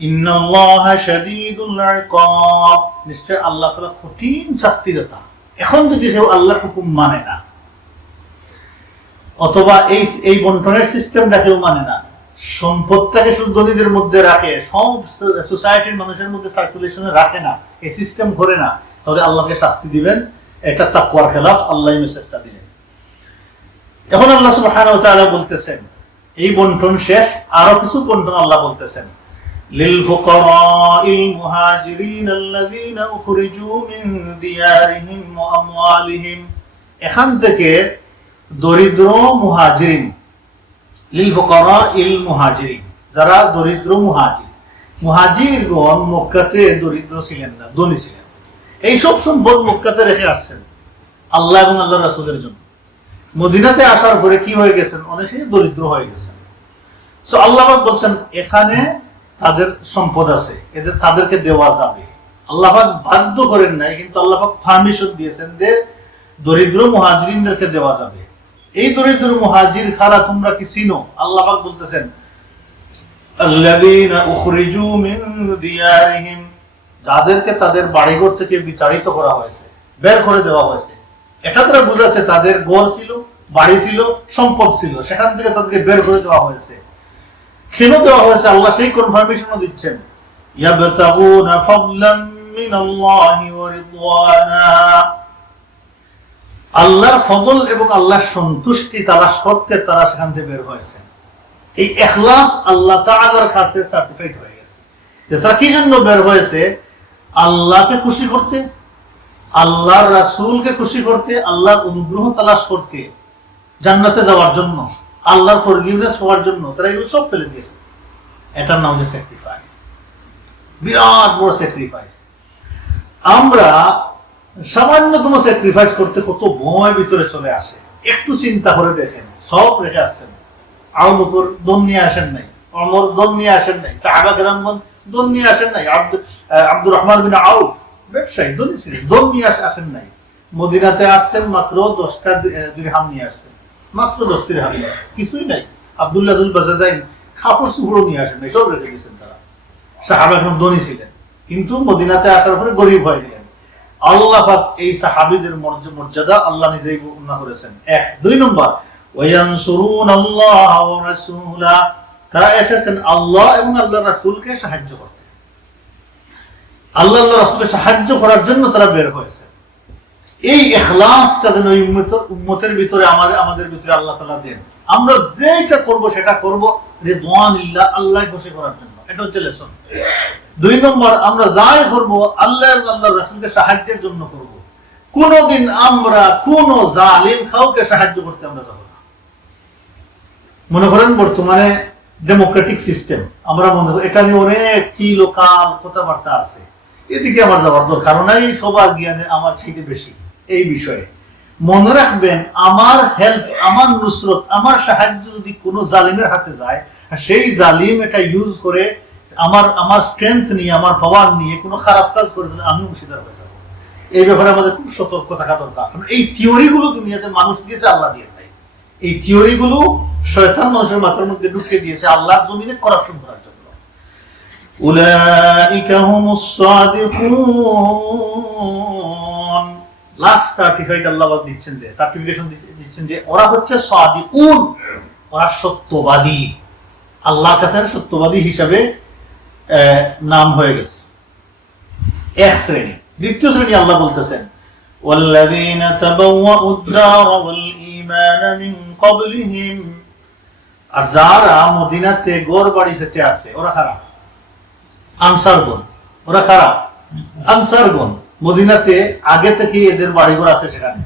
ইন্নাল্লাহা শাদীদুল ইকাব, নিশ্চয় আল্লাহ তাআলা কঠিন শাস্তিদাতা। এখন যদি কেউ আল্লাহর হুকুম মানে না, অথবা এই বন্টনের সিস্টেমটা কেউ মানে না, সম্পদটাকে শুধু ধনীদের মধ্যে রাখে, সব সোসাইটির মানুষের মধ্যে সার্কুলেশনে রাখে না, এই সিস্টেম করে না, তাহলে আল্লাহকে শাস্তি দিবেন। এটা তাকওয়ার খেলাফ, আল্লাহ মেসেজটা দিলেন। এখন আল্লাহ সুবহানাহু ওয়া তাআলা বলতেছেন এই বন্টন শেষ, আরো কিছু বন্টন আল্লাহ বলতেছেন, লিল ফুকারাইল মুহাজিরিন আল্লাযীনা উখরিজু মিন দিয়ারিহিম ওয়া আমওয়ালিহিম, এখান থেকে দরিদ্র মুহাজিরিন, লিল ফুকারাইল মুহাজিরিন, যারা দরিদ্র মুহাজির, মুহাজিরগণ মক্কাতে দরিদ্র ছিলেন না, ধনী ছিলেন। এই সব সম্পদ মক্কাতে রেখে আসছেন আল্লাহ এবং আল্লাহর রাসূলের জন্য। মদিনাতে আসার পরে কি হয়ে গেছেন, অনেকেই দরিদ্র হয়ে গেছেন। সো আল্লাহ পাক বলছেন এখানে তাদের সম্পদ আছে, এদের তাদেরকে দেওয়া যাবে। আল্লাহ পাক বাধ্য করেন নাই, কিন্তু আল্লাহ পাক পারমিশন দিয়েছেন যে দরিদ্র মুহাজিরিনদেরকে দেওয়া যাবে। এই দরিদ্র মুহাজির ছাড়া তোমরা কি চিনো? আল্লাহ পাক বলতেছেন আল্লাযীনা উখরিজু মিন দিয়ারিহিম, যাদেরকে তাদের বাড়িঘর থেকে বিতাড়িত করা হয়েছে, বের করে দেওয়া হয়েছে। এটা তারা বুঝাচ্ছে তাদের ঘর ছিল, বাড়ি ছিল, সম্পদ ছিল, সেখান থেকে তাদেরকে বের করে দেওয়া হয়েছে। কেন দেওয়া হয়েছে আল্লাহ সেই কনফার্মেশনও দিচ্ছেন, ইয়াবতাগুনা ফাদলাম মিনাল্লাহি ওয়া রিদওয়ানা, আল্লাহর ফজল এবং আল্লাহর সন্তুষ্টি তালাশ করতে তারা সেখান থেকে বের হয়েছে। এই ইখলাস আল্লাহ তাআলার কাছে সার্টিফাইড হয়ে গেছে যে তারা কি জন্য বের হয়েছে, আল্লাহকে খুশি করতে, আল্লাহর রাসূলকে খুশি করতে, আল্লাহর অনুগ্রহ তালাশ করতে, জান্নাতে যাওয়ার জন্য, আল্লাহর ফরগিভনেস পাওয়ার জন্য তারা এগুলো সব ফেলে দিয়েছে। এটার নাম হচ্ছে স্যাক্রিফাইস, বিরাট বড় স্যাক্রিফাইস। আমরা সামান্যতম স্যাক্রিফাইস করতে কত ভয় ভিতরে চলে আসে, একটু চিন্তা করে দেখেন। সব রেখে আসছেন, আবু বকর দম নিয়ে আসেন নাই, ওমর দম নিয়ে আসেন নাই, সাহাবা কেরামগণ দম নিয়ে আসেন নাই, আব্দুর রহমান বিন আউফ ব্যবসায়ী ধনী ছিলেন, দম নিয়ে আসেন নাই। মদিনাতে আসছেন মাত্র 10টা দিরহাম নিয়ে আসছেন, মাত্র 10 দিরহাম, কিছুই নাই। আব্দুল্লাহ যুল বাজাদাইন কাপড় চোপড় নিয়ে আসেন নাই, সব রেখে দিয়েছেন তারা। সাহাবা এখন ধনী ছিলেন, কিন্তু মদিনাতে আসার পরে গরিব হয়ে গেলেন। আল্লাহ পাক এই সাহাবীদের মর্যাদা আল্লাহ নিজেই বর্ণনা করেছেন। 1 2 নম্বর, ওয়ায়ানসুরুনাল্লাহ ওয়া রাসূলা, তারা এসেছেন আল্লাহ এবং আল্লাহর রাসূলকে সাহায্য করতে, আল্লাহ আল্লাহর রাসূলকে সাহায্য করার জন্য তারা বের হয়েছে। এই ইখলাসটা যেন উম্মতের ভিতরে আমাদের ভিতরে আল্লাহ তাআলা দেন। আমরা যেটা করব সেটা করব রিদওয়ানিল্লাহ, আল্লাহকে খুশি করার জন্য। এটা হচ্ছে লেসন। 2 নম্বর, আমরা যাই করব আল্লাহ এবং আল্লাহর রাসূলকে সাহায্যের জন্য করব। কোনদিন আমরা কোন জালিম কাউকে সাহায্য করতে আমরা যাব না। মনে করেন বর্তমানে ডেমোক্রেটিক সিস্টেম, আমরা মনে করি এটা নিয়ে অনেক কি লোকাল কথাবার্তা আছে, এদিকে আমার যাওয়ার দরকার নাই, সবার জ্ঞানে আমার চাইতে বেশি এই বিষয়ে। মনে রাখবেন, আমার হেল্প, আমার নুসরত, আমার সাহায্য যদি কোনো জালিমের হাতে যায়, সেই জালিম এটা ইউজ করে আমার স্ট্রেংথ নিয়ে, আমার পাওয়ার নিয়ে কোনো খারাপ কাজ করে দিলে আমি অংশীদার হয়ে যাবো। এই ব্যাপারে আমাদের খুব সতর্ক থাকা দরকার। এই থিওরিগুলো দুনিয়াতে মানুষ দিয়েছে, আল্লাহ দিয়ে নাই। এই থিওরিগুলো শয়তান মানুষের মাথার মধ্যে ঢুকিয়ে দিয়েছে আল্লাহর জমিনে করাপশন করার জন্য। উলাইকা হুমুস সাদিকুন, লাস্ট সার্টিফাইড আল্লাহ দিচ্ছেন, যে সার্টিফিকেশন দিচ্ছেন যে ওরা হচ্ছে সাদিকুন, ওরা সত্যবাদী, আল্লাহর কাছে সত্যবাদী হিসাবে নাম হয়ে গেছে। 1 শ্রেণী। 2 শ্রেণী আল্লাহ বলতেছেন ওয়াল্লাযীনা তাবাওয়াউ ad-দার ওয়াল ঈমান মিন ক্বাবলিহিম, আর যারা মদিনাতে ঘর বাড়ি পেতে আছে, ওরা কারা? আনসারগণ। ওরা কারা? আনসারগণ। মদিনাতে আগে থেকে এদের বাড়িঘর আছে সেখানে।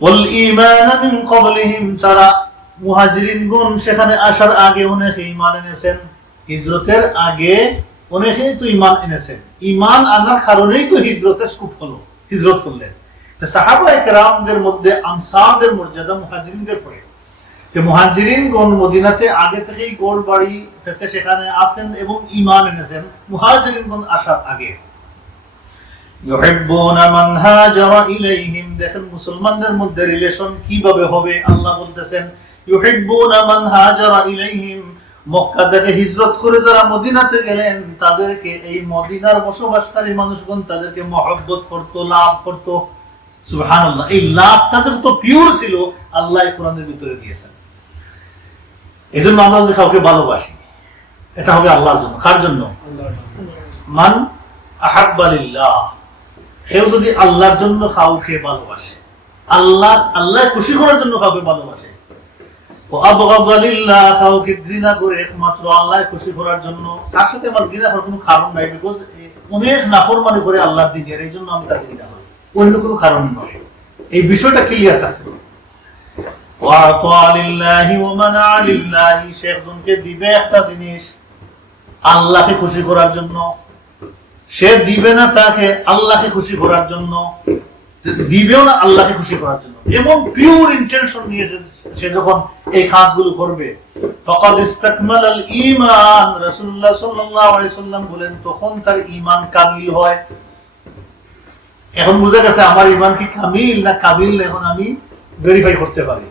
ওয়াল ঈমান মিন ক্বাবলিহিম, তারা মুহাজিরিনগণ সেখানে আসার আগে অনেকে ঈমান এনেছেন, হিজরতের আগে অনেকেই তো ঈমান এনেছেন। ঈমান আনার কারণেই তো হিজরতের স্কোপ হলো, হিজরত করলেন। সাহাবায়ে কেরামদের মধ্যে আনসারদের মর্যাদা মুহাজিরিনদের পরে, যে মুহাজিরিনগণ মদিনাতে আগে থেকেই গড় বাড়ি পেতে সেখানে আছেন এবং ঈমান এনেছেন মুহাজিরিনগণ আসার আগে। ইউহিব্বুনা মান হাজারা ইলাইহিম, দেখেন মুসলমানদের মধ্যে রিলেশন কিভাবে হবে। আল্লাহ বলতেছেন ইউহিব্বুনা মান হাজারা ইলাইহিম মক্কা থেকে হিজরত করে যারা মদিনাতে গেলেন তাদেরকে এই মদিনার বসবাসকারী মানুষগণ তাদেরকে মহব্বত করত, লাভ করত। সুবহানাল্লাহ, এই লাভটা যত পিওর ছিল আল্লাহ কোরআনের ভিতরে দিয়েছেন। এই জন্য আমরা যদি কাউকে ভালোবাসি এটা হবে আল্লাহর জন্য। কার জন্য? মান আহাব্বা লিল্লাহ, কেউ যদি আল্লাহর জন্য কাউকে ভালোবাসে, আল্লাহ খুশি করার জন্য কাউকে ভালোবাসে, ও আবগাদা লিল্লাহ, কাউকে ঘৃণা করে একমাত্র আল্লাহ খুশি করার জন্য, তার সাথে আমার ঘৃণা করার কোনো কারণ নাই, বিকজ অনেক নাফরমানি করে আল্লাহর দিনের, এই জন্য আমি তাকে ঘৃণা করি, অন্য কোনো কারণ নয়। এই বিষয়টা ক্লিয়ার থাকবে। ওয়াতা লিল্লাহি ওয়া মানা লিল্লাহি, সে একজনকে দিবে একটা জিনিস আল্লাহকে খুশি করার জন্য, সে দিবে না তাকে আল্লাহকে খুশি করার জন্য, দিবেও না আল্লাহকে খুশি করার জন্য, এবং পিওর ইন্টেনশন নিয়ে সে যখন এই কাজগুলো করবে, ফাকাদ ইসতাকমালাল ঈমান, রাসূলুল্লাহ সাল্লাল্লাহু আলাইহি সাল্লাম বলেন তখন তার ঈমান কামিল হয়। এখন বুঝা গেছে আমার ঈমান কি কামিল না কামিল, এখন আমি ভেরিফাই করতে পারি।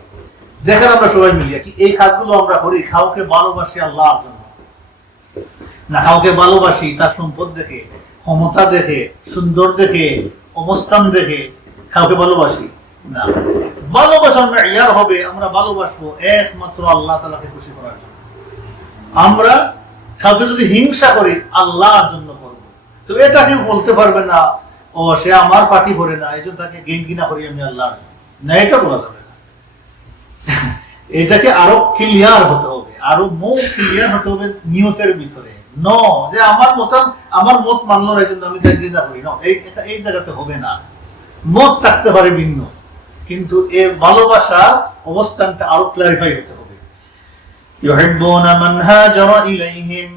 দেখেন আমরা সবাই মিলিয়ে কি এই কাজগুলো আমরা করি, কাউকে ভালোবাসি আল্লাহর জন্য না কাউকে ভালোবাসি তার সম্পদ দেখে, ক্ষমতা দেখে, সুন্দর দেখে, অবস্থান দেখে কাউকে ভালোবাসি না। ভালোবাসার মেয়ার হবে আমরা ভালোবাসবো একমাত্র আল্লাহ তাআলাকে খুশি করার জন্য। আমরা কাউকে যদি হিংসা করি আল্লাহর জন্য করব, তো এটা কেউ বলতে পারবে না ও সে আমার পার্টি করে না এই জন্য তাকে ঘৃণা করি আমি আল্লাহর জন্য, না, এটা বলা যাবে না। এটাকে আরো ক্লিয়ার হতে হবে, আরো ক্লিয়ার হতে হবে নিয়তের ভিতরে। যে আমার মত মানলো না এই জন্য আমি তাই ঘৃণা করি না, এই জায়গাতে হবে না। মত থাকতে পারে ভিন্ন, কিন্তু এই ভালোবাসার অবস্থানটা আরো ক্লারিফাই হতে হবে। ইউহিব্বুনা মান হাজারা ইলাইহিম,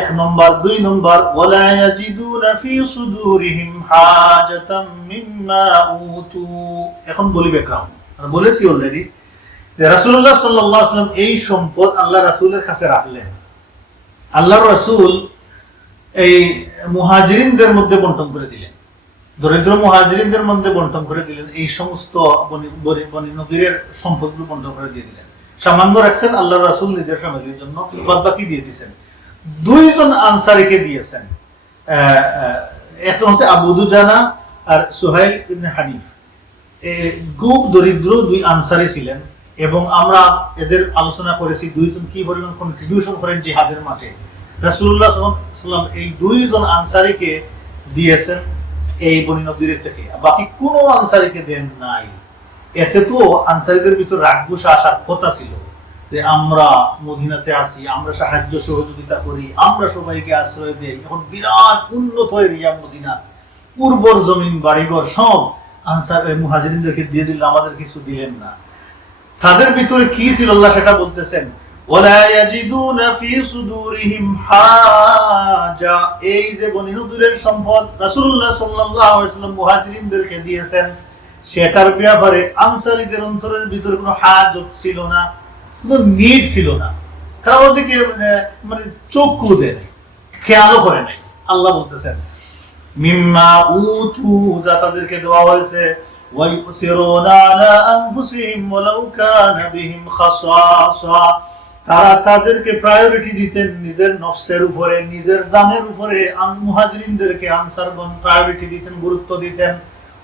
এক নম্বর। দুই নম্বর, ওয়ালা ইয়াজিদুনা ফি সুদুরিহিম হাজাতাম মিম্মা উতু। এখন বলি ব্যাকগ্রাউন্ড, আমরা বলেছি অলরেডি যে রাসূলুল্লাহ সাল্লাল্লাহু আলাইহি ওয়াসাল্লাম এই সম্পদ আল্লাহ রাসূলের কাছে রাখলেন। আল্লাহর রাসূল এই মুহাজিরিনদের মধ্যে বন্টন করে দিলেন, দরিদ্র মুহাজিরিনদের মধ্যে বন্টন করে দিলেন, এই সমস্ত বনি নদীরের সম্পদগুলো বন্টন করে দিয়ে দিলেন। সামান্য রাখছেন আল্লাহর রাসূল নিজের ফ্যামিলির জন্য, বাদ বাকি দিয়ে দিয়েছেন। দুইজন আনসারীকে দিয়েছেন, একটা হচ্ছে আবু দুজানা আর সুহাইল ইবনে হানিফ। খুব দরিদ্র দুই আনসারী ছিলেন, এবং আমরা এদের আলোচনা করেছি দুইজন কি পরিমাণ কন্ট্রিবিউশন করেন জিহাদের মাঠে। রাসূলুল্লাহ সাল্লাল্লাহু আলাইহি ওয়াসাল্লাম এই দুইজন আনসারীকে দিয়েছেন এই বনি নদীর থেকে, বাকি কোনো আনসারীকে দেন নাই। এতে তো আনসারীদের ভিতর রাগগুসা আসার কথা ছিল যে আমরা মদিনাতে আসি, আমরা সাহায্য সহযোগিতা করি, আমরা সবাইকে আশ্রয় দেই, এখন বিরাট উন্নত এরিয়া মদিনা, উর্বর জমিন, বাড়িঘর সব আনসার মুহাজিরিনদেরকে দিয়ে দিলেন, আমাদের কিছু দিলেন না। তাদের ভিতরে কি ছিল আল্লাহ সেটা বলতেছেন, ওয়ালা ইয়াজিদুনা ফি সুদুরিহিম হাজা, এই যে বনি নদীরের সম্পদ রাসূলুল্লাহ সাল্লাল্লাহু আলাইহি ওয়াসাল্লাম মুহাজিরিনদেরকে দিয়েছেন, সেটার ব্যাপারে আনসারীদের অন্তরের ভিতরে কোনো হাজত ছিল না, কোনো নিড ছিল না, তারা ওদিকে মানে চক্ষু দেয় নাই, খেয়ালও করে নাই। আল্লাহ বলতেছেন মিম্মা উতু, যা তাদেরকে দেওয়া হয়েছে, ওয়ায়ুসিরুনা আলা আনফুসিহিম ওয়ালাউ কানা বিহিম খাসাসা, তারা তাদেরকে প্রায়োরিটি দিতেন নিজের নফসের উপরে, নিজের জানের উপরে। মুহাজিরিনদেরকে আনসারগণ প্রায়োরিটি দিতেন, গুরুত্ব দিতেন।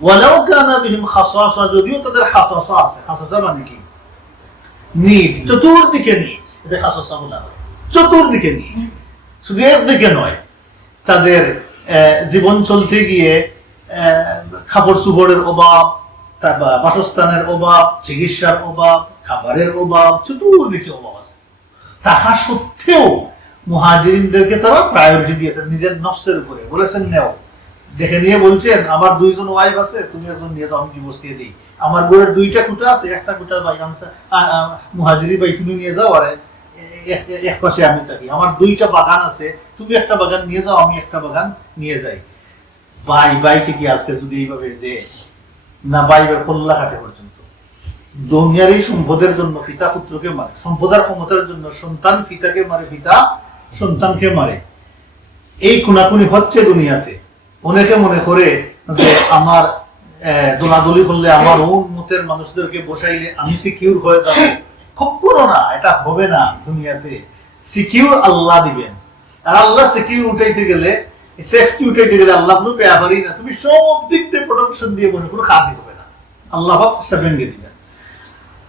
ওয়ালাউ কানা বিহিম খাসাসা, যদিও তাদের খাসাসা আছে। খাসাসা মানে কি? নিড, চতুর্দিকে নিড, এটা খাসাসা বলা হয়। চতুর্দিকে নিড, শুধু একদিকে নয়। তাদের জীবন চলতে গিয়ে খাবার চুবড়ের অভাব, বাসস্থানের অভাব, চিকিৎসার অভাব, খাবারের অভাব, চতুর্দিকে অভাব আছে। তাহা সত্ত্বেও মুহাজিরিনদেরকে তারা প্রায়োরিটি দিয়েছেন নিজের নফসের উপরে। বলেছেন নেও, দেখে নিয়ে বলছেন আমার দুইজন ওয়াইফ আছে, তুমি একজন নিয়ে যাও, আমি ডিভোর্স দিয়ে দিই। আমার ঘরের দুইটা কুটা আছে, একটা কুটা ভাই মুহাজিরি ভাই তুমি নিয়ে যাও, আর এক পাশে আমি থাকি। আমার দুইটা বাগান আছে, তুমি একটা বাগান নিয়ে যাও, আমি একটা বাগান নিয়ে যাই। ভাইকে কি আজকে যদি এইভাবে দে না, ভাইয়ের কল্লা কাটে পর্যন্ত। দুনিয়ার এই সম্পদের জন্য পিতা পুত্রকে মারে, সম্পদের ক্ষমতার জন্য সন্তান পিতাকে মারে, পিতা সন্তানকে মারে। এই খুনাখুনি হচ্ছে দুনিয়াতে। অনেকে মনে করে যে আমার দোলাদলি করলে, আমার উম্মতের মানুষদেরকে বসাইলে আমি সিকিউর হয়ে যাবো। কখনো না, এটা হবে না দুনিয়াতে। সিকিউর আল্লাহ দিবেন। আর আল্লাহ সিকিউর উঠাইতে গেলে, সেফটি উঠাইতে গেলে আল্লাহ কোনো ব্যাপারই না, তুমি সব দিক দিয়ে প্রোটেকশন দিয়ে বসে কোনো কাজই হবে না, আল্লাহ সেটা ভেঙে দিবেন।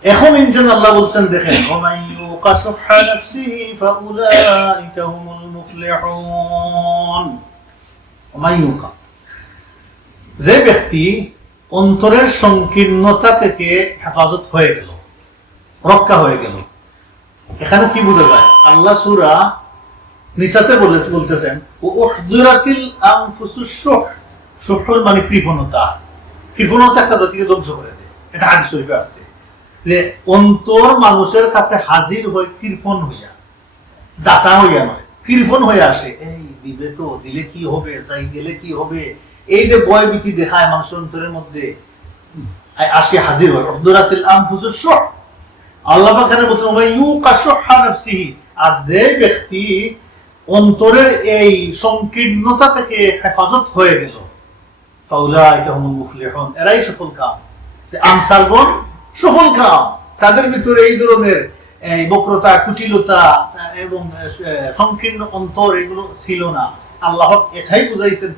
এখন ইনশান আল্লাহ বলছেন দেখেন, ওমাইয়ুকা শুহা নাফসিহি ফাউলাইকা হুমুল মুফলিহুন। ওমাইয়ুকা, যে ব্যক্তি অন্তরের সংকীর্ণতা থেকে হেফাজত হয়ে গেল, রক্ষা হয়ে গেল। এখানে কি বোঝা যায়? আল্লাহ সূরা নিসাতে বলতেছেন উহদিরাতিল আনফুসুশ শুহ। শুহ মানে কৃপণতা। কৃপণতা একটা জাতিকে ধ্বংস করে দেয়, এটা হাদিস শরীফে আছে যে অন্তর মানুষের কাছে হাজির হয় কৃপণ হইয়া, দাতা হইয়া নয়, কৃপণ হয়ে আসে। এই দিবে তো, দিলে কি হবে, যাই গেলে কি হবে, এই যে ভয় ভীতি দেখায় মানুষের অন্তরের মধ্যে, আসে হাজির হয়। উহদিরাতিল আনফুসুশ শুহ। আল্লাহ পাক এখানে বলছেন ওমাইয়ুকা শুহা নাফসিহি, আর যে ব্যক্তি অন্তরের এই সংকীর্ণতা থেকে হেফাজত হয়ে গেল, ফাউলাইকা হুমুল মুফলিহুন, এরাই সফল কাম। আনসারগণ সফল কাম। তাদের ভিতরে এই ধরনের বক্রতা, কুটিলতা এবং সংকীর্ণ অন্তর এগুলো ছিল না। আল্লাহ এটাই বুঝাইছেন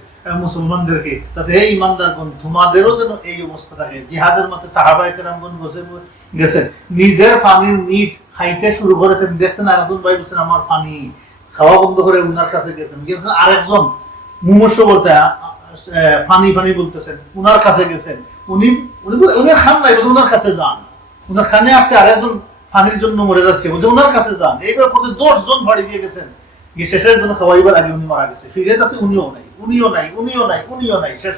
মুসলমানদেরকে, তাতে এই ইমানদারগণ তোমাদেরও যেন এই অবস্থা থাকে। জিহাদের মধ্যে সাহাবায়ে কেরামগণ গেছেন, নিজের পানির নিট খাইতে শুরু করেছেন, দেখছেন আরেকজন ভাই বলছেন আমার পানি, খাওয়া বন্ধ করে উনার কাছে গেছেন। আরেকজন মুমূর্ষ বলতে পানি পানি বলতেছেন, উনার কাছে গেছেন, উনি খান নাই, উনার কাছে যান। উনার খানে আসছে আরেকজন পানির জন্য মরে যাচ্ছে, বলছে উনার কাছে যান। এইবার 10 জন বাড়ি দিয়ে গেছেন, গিয়ে শেষের জন্য খাওয়াইবার আগে উনি মারা গেছে। ফিরে আছে উনিও নাই, উনিও নাই, উনিও নাই, উনিও নাই, শেষ।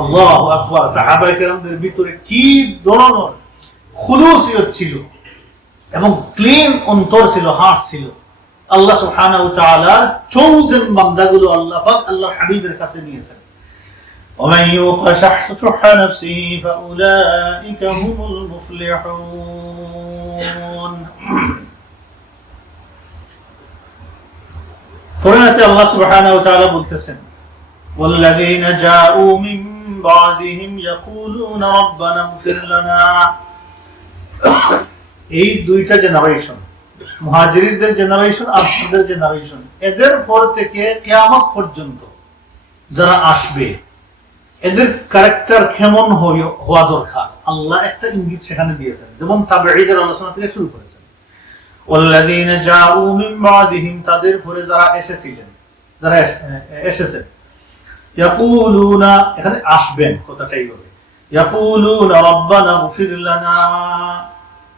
আল্লাহু আকবার। সাহাবায়ে কেরামদের ভিতরে কি ধরনের খুলুসিয়ত ছিল এবং ক্লিন অন্তর ছিল, হার্ট ছিল। আল্লাহ সুবহানাহু ওয়া তাআলার চোজেন বান্দাগুলো আল্লাহ পাক আল্লাহর হাবিবের কাছে নিয়েছেন। ومن يوق شح نفسه فأولئك هم المفلحون. ফরমাতে আল্লাহ সুবহানাহু ওয়া তাআলা বলতেছেন والذين جاءوا من بعدهم يقولون ربنا اغفر لنا. এই দুইটা জেনারেশন, মুহাজিরদের জেনারেশন, আনসারদের জেনারেশন, এদের পর থেকে কিয়ামত পর্যন্ত যারা আসবে এদের ক্যারেক্টার কেমন হওয়া দরকার আল্লাহ একটা ইঙ্গিত সেখানে দিয়েছেন। যেমন তাবেঈদের আলোচনা থেকে শুরু করেছেন, ওয়াল্লাযীনা জাউ মিন বাদিহিম, তাদের পরে যারা এসেছিলেন, যারা এসেছেন, ইয়াকুলুনা, এখানে আসবেন কথাটাই হবে, ইয়াকুলুনা রাব্বানা গফির লানা,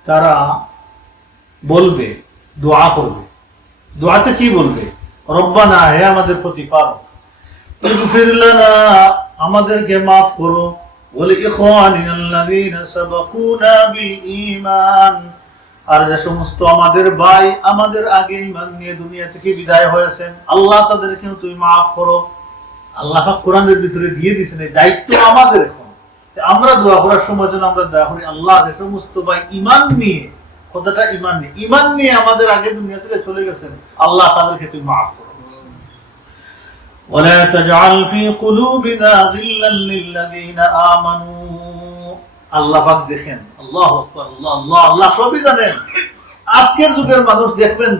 তারা বলবে, দোয়া করবে। দোয়াতে কি বলবে? রব্বানা, হে আমাদের প্রতিপালক, ইগফির লানা, আমাদেরকে মাফ করো, ওয়াল ইখওয়ানিনাল্লাযীনা সাবাকুনা বিল ঈমান, আর যে সমস্ত আমাদের ভাই আমাদের আগে ঈমান নিয়ে দুনিয়া থেকে বিদায় হয়েছেন, আল্লাহ তাদেরকেও তুমি মাফ করো। আল্লাহ পাক কোরআনের ভিতরে দিয়ে দিয়েছেন এই দায়িত্ব আমাদের। এখন আমরা দোয়া করার সময় যেন আমরা দোয়া করি, আল্লাহ যে সমস্ত ভাই ঈমান নিয়ে, কথাটা ঈমান নিয়ে আমাদের আগে দুনিয়া থেকে চলে গেছেন, আল্লাহ তাদেরকে তুমি মাফ করো। ولا تجعل في قلوبنا غلا للذين آمنوا. আল্লাহ পাক দেখেন, আল্লাহু আকবার, আল্লাহ আল্লাহ আল্লাহ সবই জানেন। আজকের যুগের মানুষ দেখবেন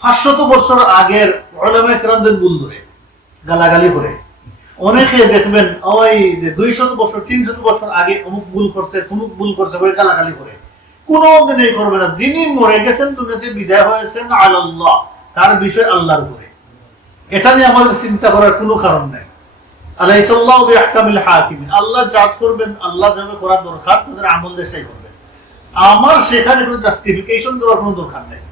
500 বছর আগের উলামায়ে কেরামদের ভুল ধরে গালাগালি করে। অনেকে দেখবেন ওই যে 200 বছর 300 বছর আগে অমুক ভুল করতে, তমুক ভুল করতে বলে গালাগালি করে। কোনো দিনই করবে না। যিনি মরে গেছেন, দুনিয়াতে বিদায় হয়েছেন, আল্লাহ, তার বিষয় আল্লাহর উপরে। এটা নিয়ে আমাদের চিন্তা করার কোনো কারণ নাই। আলাইসাল্লাহু বিআহকামিল হাকিমিন, আল্লাহ জাজ করবেন, আল্লাহ যেভাবে করা দরকার তাদের আমল দেশাই করবেন। আমার সেখানে কোনো জাস্টিফিকেশন দেওয়ার কোনো দরকার নেই,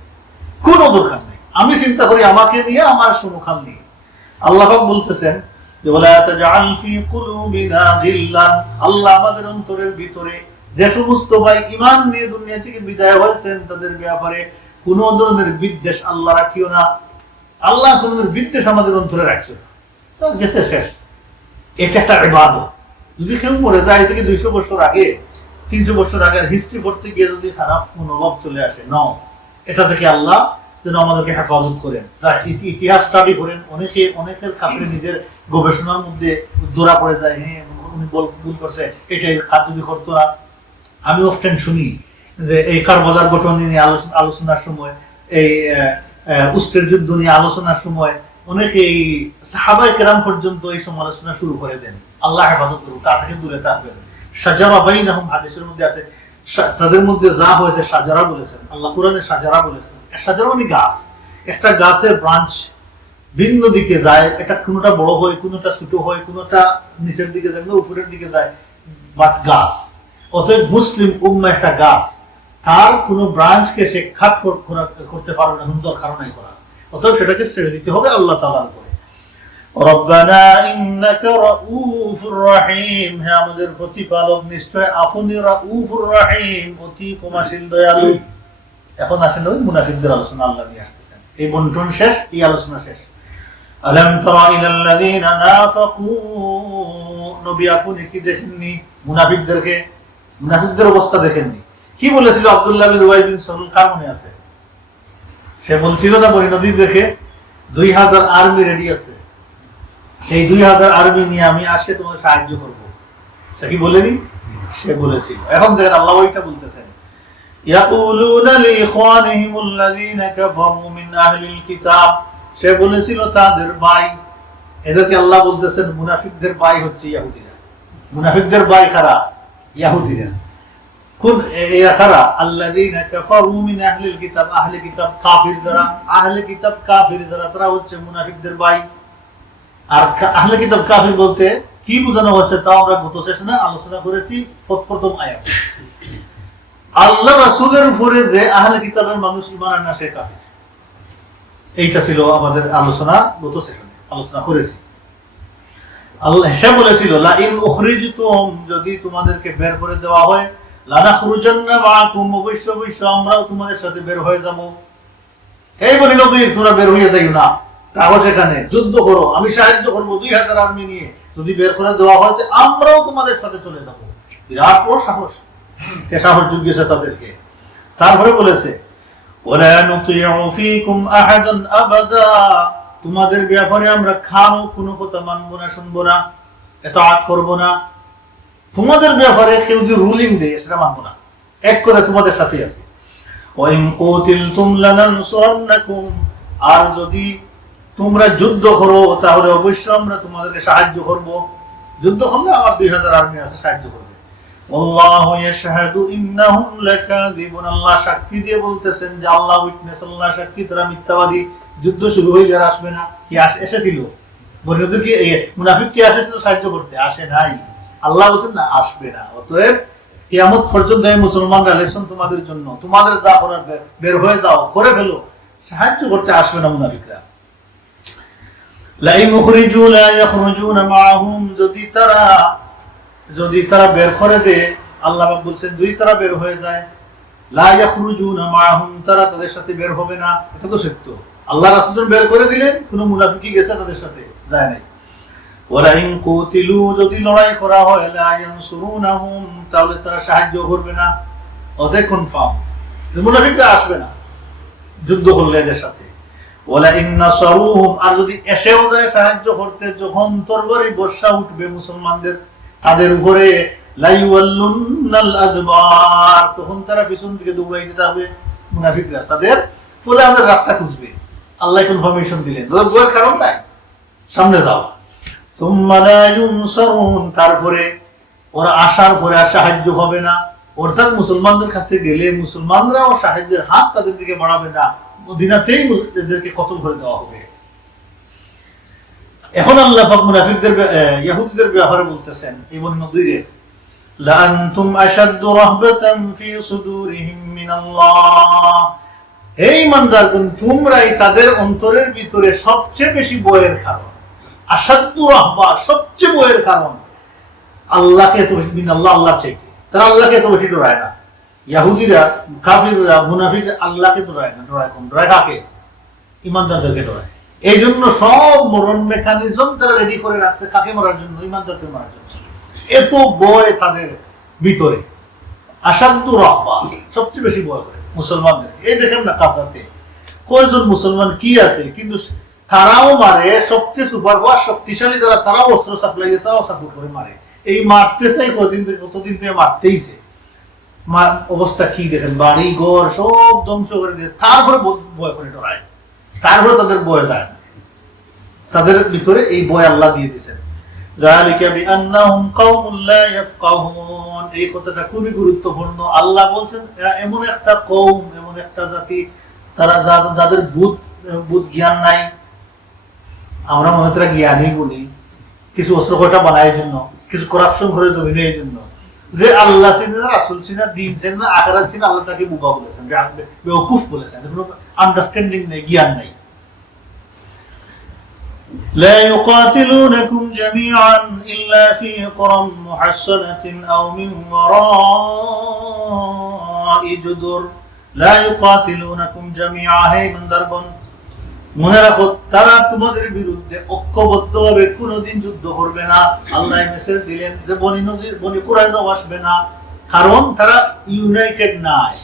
কোনো দরকার নেই। আমি চিন্তা করি আমাকে নিয়ে, আমার সমকাল নিয়ে। আল্লাহ পাক বলতেছেন যে ওয়ালা তাজআল ফি কুলুবিনা গিল্লান, আল্লাহ আমাদের অন্তরের ভিতরে যে সমস্ত ভাই ঈমান নিয়ে দুনিয়া থেকে বিদায় হয়েছেন তাদের ব্যাপারে কোনো ধরনের বিদ্বেষ আল্লাহ রাখিও না। আল্লাহ কোন বিদ্বেষ আমাদের অন্তরে রাখছে তো গেছে, শেষ। এটা একটা ইবাদত। যদি কেউ মরে যায় থেকে 200 বছর আগে, 300 বছর আগের হিস্ট্রি পড়তে গিয়ে যদি খারাপ মনোভাব চলে আসে, এটা থেকে আল্লাহ যেন আমাদেরকে হেফাজত করেন। তার ইতিহাস স্টাডি করেন। অনেকের কাছে নিজের গবেষণার মধ্যে ধরা পড়ে যায়, হ্যাঁ উনি ভুল করছে, এটাই কাজ যদি করতো না। আমি অফটেন শুনি যে এই কারবালার ঘটনা নিয়ে আলোচনার সময় এই উস্টের যুদ্ধ নিয়ে আলোচনার সময় অনেকে এই সাহাবায়ে কেরাম পর্যন্ত এই সমালোচনা শুরু করে দেন, আল্লাহ হেফাজত করুক, তা থেকে দূরে থাকবেন। সাজারা বাইনাহুম, হাদিসের মধ্যে আছে তাদের মধ্যে যা হয়েছে সাজারা বলেছেন, আল্লাহ কোরআনে সাজারা বলেছেন। সাজারা মানে গাছ, একটা গাছের ব্রাঞ্চ ভিন্ন দিকে যায়, এটা কোনোটা বড় হয়, কোনোটা ছোট হয়, কোনোটা নিচের দিকে যায়, উপরের দিকে যায়, বাট গাছ। অতএব মুসলিম উম্মাহ একটা গাছ, তার কোন ব্রাঞ্চকে সে খাত করতে পারবে না, সুন্দর কারণে করা। অতএব সেটাকে ছেড়ে দিতে হবে আল্লাহ তাআলার উপরে। রব্বানা ইন্নাকা রাউফুর রহিম, হে আমাদের প্রতিপালক, নিশ্চয় আপনি রাউফুর রহিম, অতি ক্ষমাশীল দয়ালু। এখন আসেন ওই মুনাফিকদের আলোচনা আল্লাহ নিয়ে আসতেছেন। এই বন্টন শেষ, এই আলোচনা শেষ। আলাম তারা ইলাল্লাযীনা নাফাকু, নবী আপনি কি দেখেননি মুনাফিকদেরকে? মুনাফিকদের অবস্থা দেখেননি? কি বলেছিল আব্দুল্লাহ বিন উবাই বিন সালুল, কার মনে আছে? সে বলছিল না বনি নদী দেখে 2000 আর্মি রেডি আছে, সেই 2000 আর্মি নিয়ে আমি আসে তোমাকে সাহায্য করব। সে কি বলেনি? সে বলেছিল। এখন দেখেন আল্লাহ ওইটা বলতেছেন, ইয়াকুলুনা লিইখওয়ানিহিমুল্লাযীনা কাফারু মিন আহলিল কিতাব, সে বলেছিল তাদের ভাই, এদেরকে আল্লাহ বলতেছেন মুনাফিকদের ভাই হচ্ছে ইহুদিরা। মুনাফিকদের ভাই কারা? ইহুদিরা। কোন এরা? আল্লাযীনা কাফারু মিন আহলিল কিতাব, আহলে কিতাব কাফির যারা, আহলে কিতাব কাফির যারা, তারা হচ্ছে মুনাফিকদের ভাই। আর আহলে কিতাব কাফির বলতে কি বোঝানো হচ্ছে তা আমরা গত সেশনে আলোচনা করেছি। প্রথম আয়াত, আল্লাহ রাসূলের উপরে যে আহলে কিতাবের মানুষ ঈমান আনে না সে কাফির। এইটা ছিল আমাদের আলোচনা, গত সেশনে আলোচনা করেছি। আল্লাহ সে বলেছিল লা ইন উখরিজতুম, যদি তোমাদেরকে বের করে দেওয়া হয়, লানাখরুজান্না মাআকুম, অবশ্যই আমরাও তোমাদের সাথে বের হয়ে যাব। এই বনি নবীর তোমরা বের হয়ে যাইও না, তাও সেখানে যুদ্ধ করো, আমি সাহায্য করব 2000 আর্মি নিয়ে। যদি বের করে দেওয়া হয় আমরাও তোমাদের সাথে চলে যাব। বিরাট বড় সাহস, কে সাহস জুগিয়েছে তাদেরকে। তারপরে বলেছে ওয়ালা নুতিউ ফীকুম আহাদান আবাদা, তোমাদের ব্যাপারে আমরা খামো কোনো কথা মানব না, শুনবো না, ইতাআত করব না। তোমাদের ব্যাপারে কেউ যদি রুলিং দেয় সেটা মানব না, এক করে তোমাদের সাথে আছে। ওয়া ইন কুতিলতুম লানানসুরান্নাকুম, আর যদি তোমরা যুদ্ধ করো তাহলে অবশ্যই আমরা তোমাদেরকে সাহায্য করব। যুদ্ধ করলে আমার 2000 আর্মি আছে, সাহায্য করবে। আল্লাহু ইয়াশহাদু ইন্নাহুম লাকাযিবুন, আল্লাহ সাক্ষী দিয়ে বলতেছেন যে আল্লাহ উইটনেস, আল্লাহ সাক্ষী, তারা মিথ্যাবাদী। যুদ্ধ শুরু হইলে আর আসবে না। কি এসেছিল? বনিদের কি মুনাফিক কি এসেছিল সাহায্য করতে? আসে নাই। আল্লাহ বলেন না, আসবে না। অতএব কিয়ামত পর্যন্ত এই মুসলমানরা লেসন তোমাদের জন্য, তোমাদের যা করার বের হয়ে যাও, করে ফেলো, সাহায্য করতে আসবে না মুনাফিকরা। লা ইন উখরিজু লা ইয়াখরুজুনা মাআহুম, যদি তারা বের করে দেয়, আল্লাহ পাক বলছেন যদি তারা বের হয়ে যায়, লা ইয়াখরুজুনা মাআহুম, তারা তাদের সাথে বের হবে না। এটা তো সত্য। আল্লাহ রাসূল বের করে দিলেন, কোন মুনাফিকই গেছে তাদের সাথে? যায় নাই। ওয়ালা ইন কুতিলু, যদি লড়াই করা হয়, লা ইয়ানসুরুনাহুম, তাহলে তারা সাহায্য করবে না। ওদের কনফার্ম মুনাফিকরা আসবে না যুদ্ধ করলে এদের সাথে। ওয়ালা ইন নাসারুহুম, আর যদি এসেও যায় সাহায্য করতে, যখন তরবারি বর্ষা উঠবে মুসলমানদের তাদের উপরে, লা ইউয়াল্লুনাল আদবার, তখন তারা পিছন দিকে দৌড়াইতে থাকবে মুনাফিকরা, তাদের বলে আমাদের রাস্তা খুঁজবে। আল্লাহ কনফার্মেশন দিলেন, দৌড়ার কারণ নাই, সামনে যাও। সুম্মা লা ইউনসারুন, তারপরে ওরা আসার পরে আর সাহায্য হবে না। অর্থাৎ মুসলমানদের কাছে গেলে মুসলমানরাও সাহায্যের হাত তাদের দিকে বাড়াবে না, মদিনাতেই এদেরকে কতল করে দেওয়া হবে। এখন আল্লাহ পাক মুনাফিকদের ইহুদিদের ব্যাপারে বলতেছেন এই বনি নদীরে, লা আনতুম আশাদ্দু রাহবাতান ফি সুদুরিহিম মিনাল্লাহ, এই ইমানদারগণ তোমরাই তাদের অন্তরের ভিতরে সবচেয়ে বেশি ভয়ের কারণ। আশাদ্দু রাহবা, সবচেয়ে ভয়ের কারণ আল্লাহকে এত বেশি, মিনাল্লাহ, আল্লাহর চাইতে। তারা আল্লাহকে এত বেশি ডরায় না। ইহুদিরা, কাফিররা, মুনাফিক আল্লাহকে ডরায় না। ডরায় কোন? ডরায় কাকে? ইমানদারদেরকে ডরায়। এই জন্য সব মরণ মেকানিজম তারা রেডি করে রাখছে, কাকে মারার জন্য? ইমানদারদের মারার জন্য। এত ভয় তাদের ভিতরে। আশাদ্দু রাহবা, সবচেয়ে বেশি ভয় করে মুসলমানদের। এই দেখেন না কাছাতে কয়জন মুসলমান কি আছে, কিন্তু তারাও মারে। সবচেয়ে সুপার পাওয়ার শক্তিশালী যারা, তারাও অস্ত্র সাপ্লাই দিয়ে, তারাও সাপোর্ট করে মারে। এই মারতেছে কতদিন থেকে মারতেইছে। অবস্থা কি দেখেন, বাড়ি ঘর সব ধ্বংস করে দিয়ে তারপরে ভয় করে ডরায়, তারপরে তাদের ভয় যায় না, তাদের ভিতরে এই ভয় আল্লাহ দিয়ে দিয়েছেন। এই কথাটা খুবই গুরুত্বপূর্ণ। আল্লাহ বলছেন এরা এমন একটা কওম, এমন একটা জাতি, তারা যাদের বুদ্ধ জ্ঞান নাই। আমরা মনে হয় জ্ঞানী গুণী, কিছু অস্ত্র কয়টা বানানোর জন্য, কিছু করাপশন করে জমিনের জন্য, যে আল্লাহ চিনে না, রাসূল চিনে না, দিন চিনে না, আখিরাত চিনে, আল্লাহ তাকে বোকা বলেছেন, বেওকুফ বলেছেন, কোনো আন্ডারস্ট্যান্ডিং নেই, জ্ঞান নাই। لا يقاتلونكم جميعا إلا في قرى محصنة أو من وراء جدر لا يقاتلونكم جميعا হে ইমানদারগণ, মনে রাখো তারা তোমাদের বিরুদ্ধে ঐক্যবদ্ধভাবে কোনোদিন যুদ্ধ করবে না। আল্লাহ মেসেজ দিলেন যে বনি কুরাইজা আসবে না, কারণ তারা ইউনাইটেড নাই।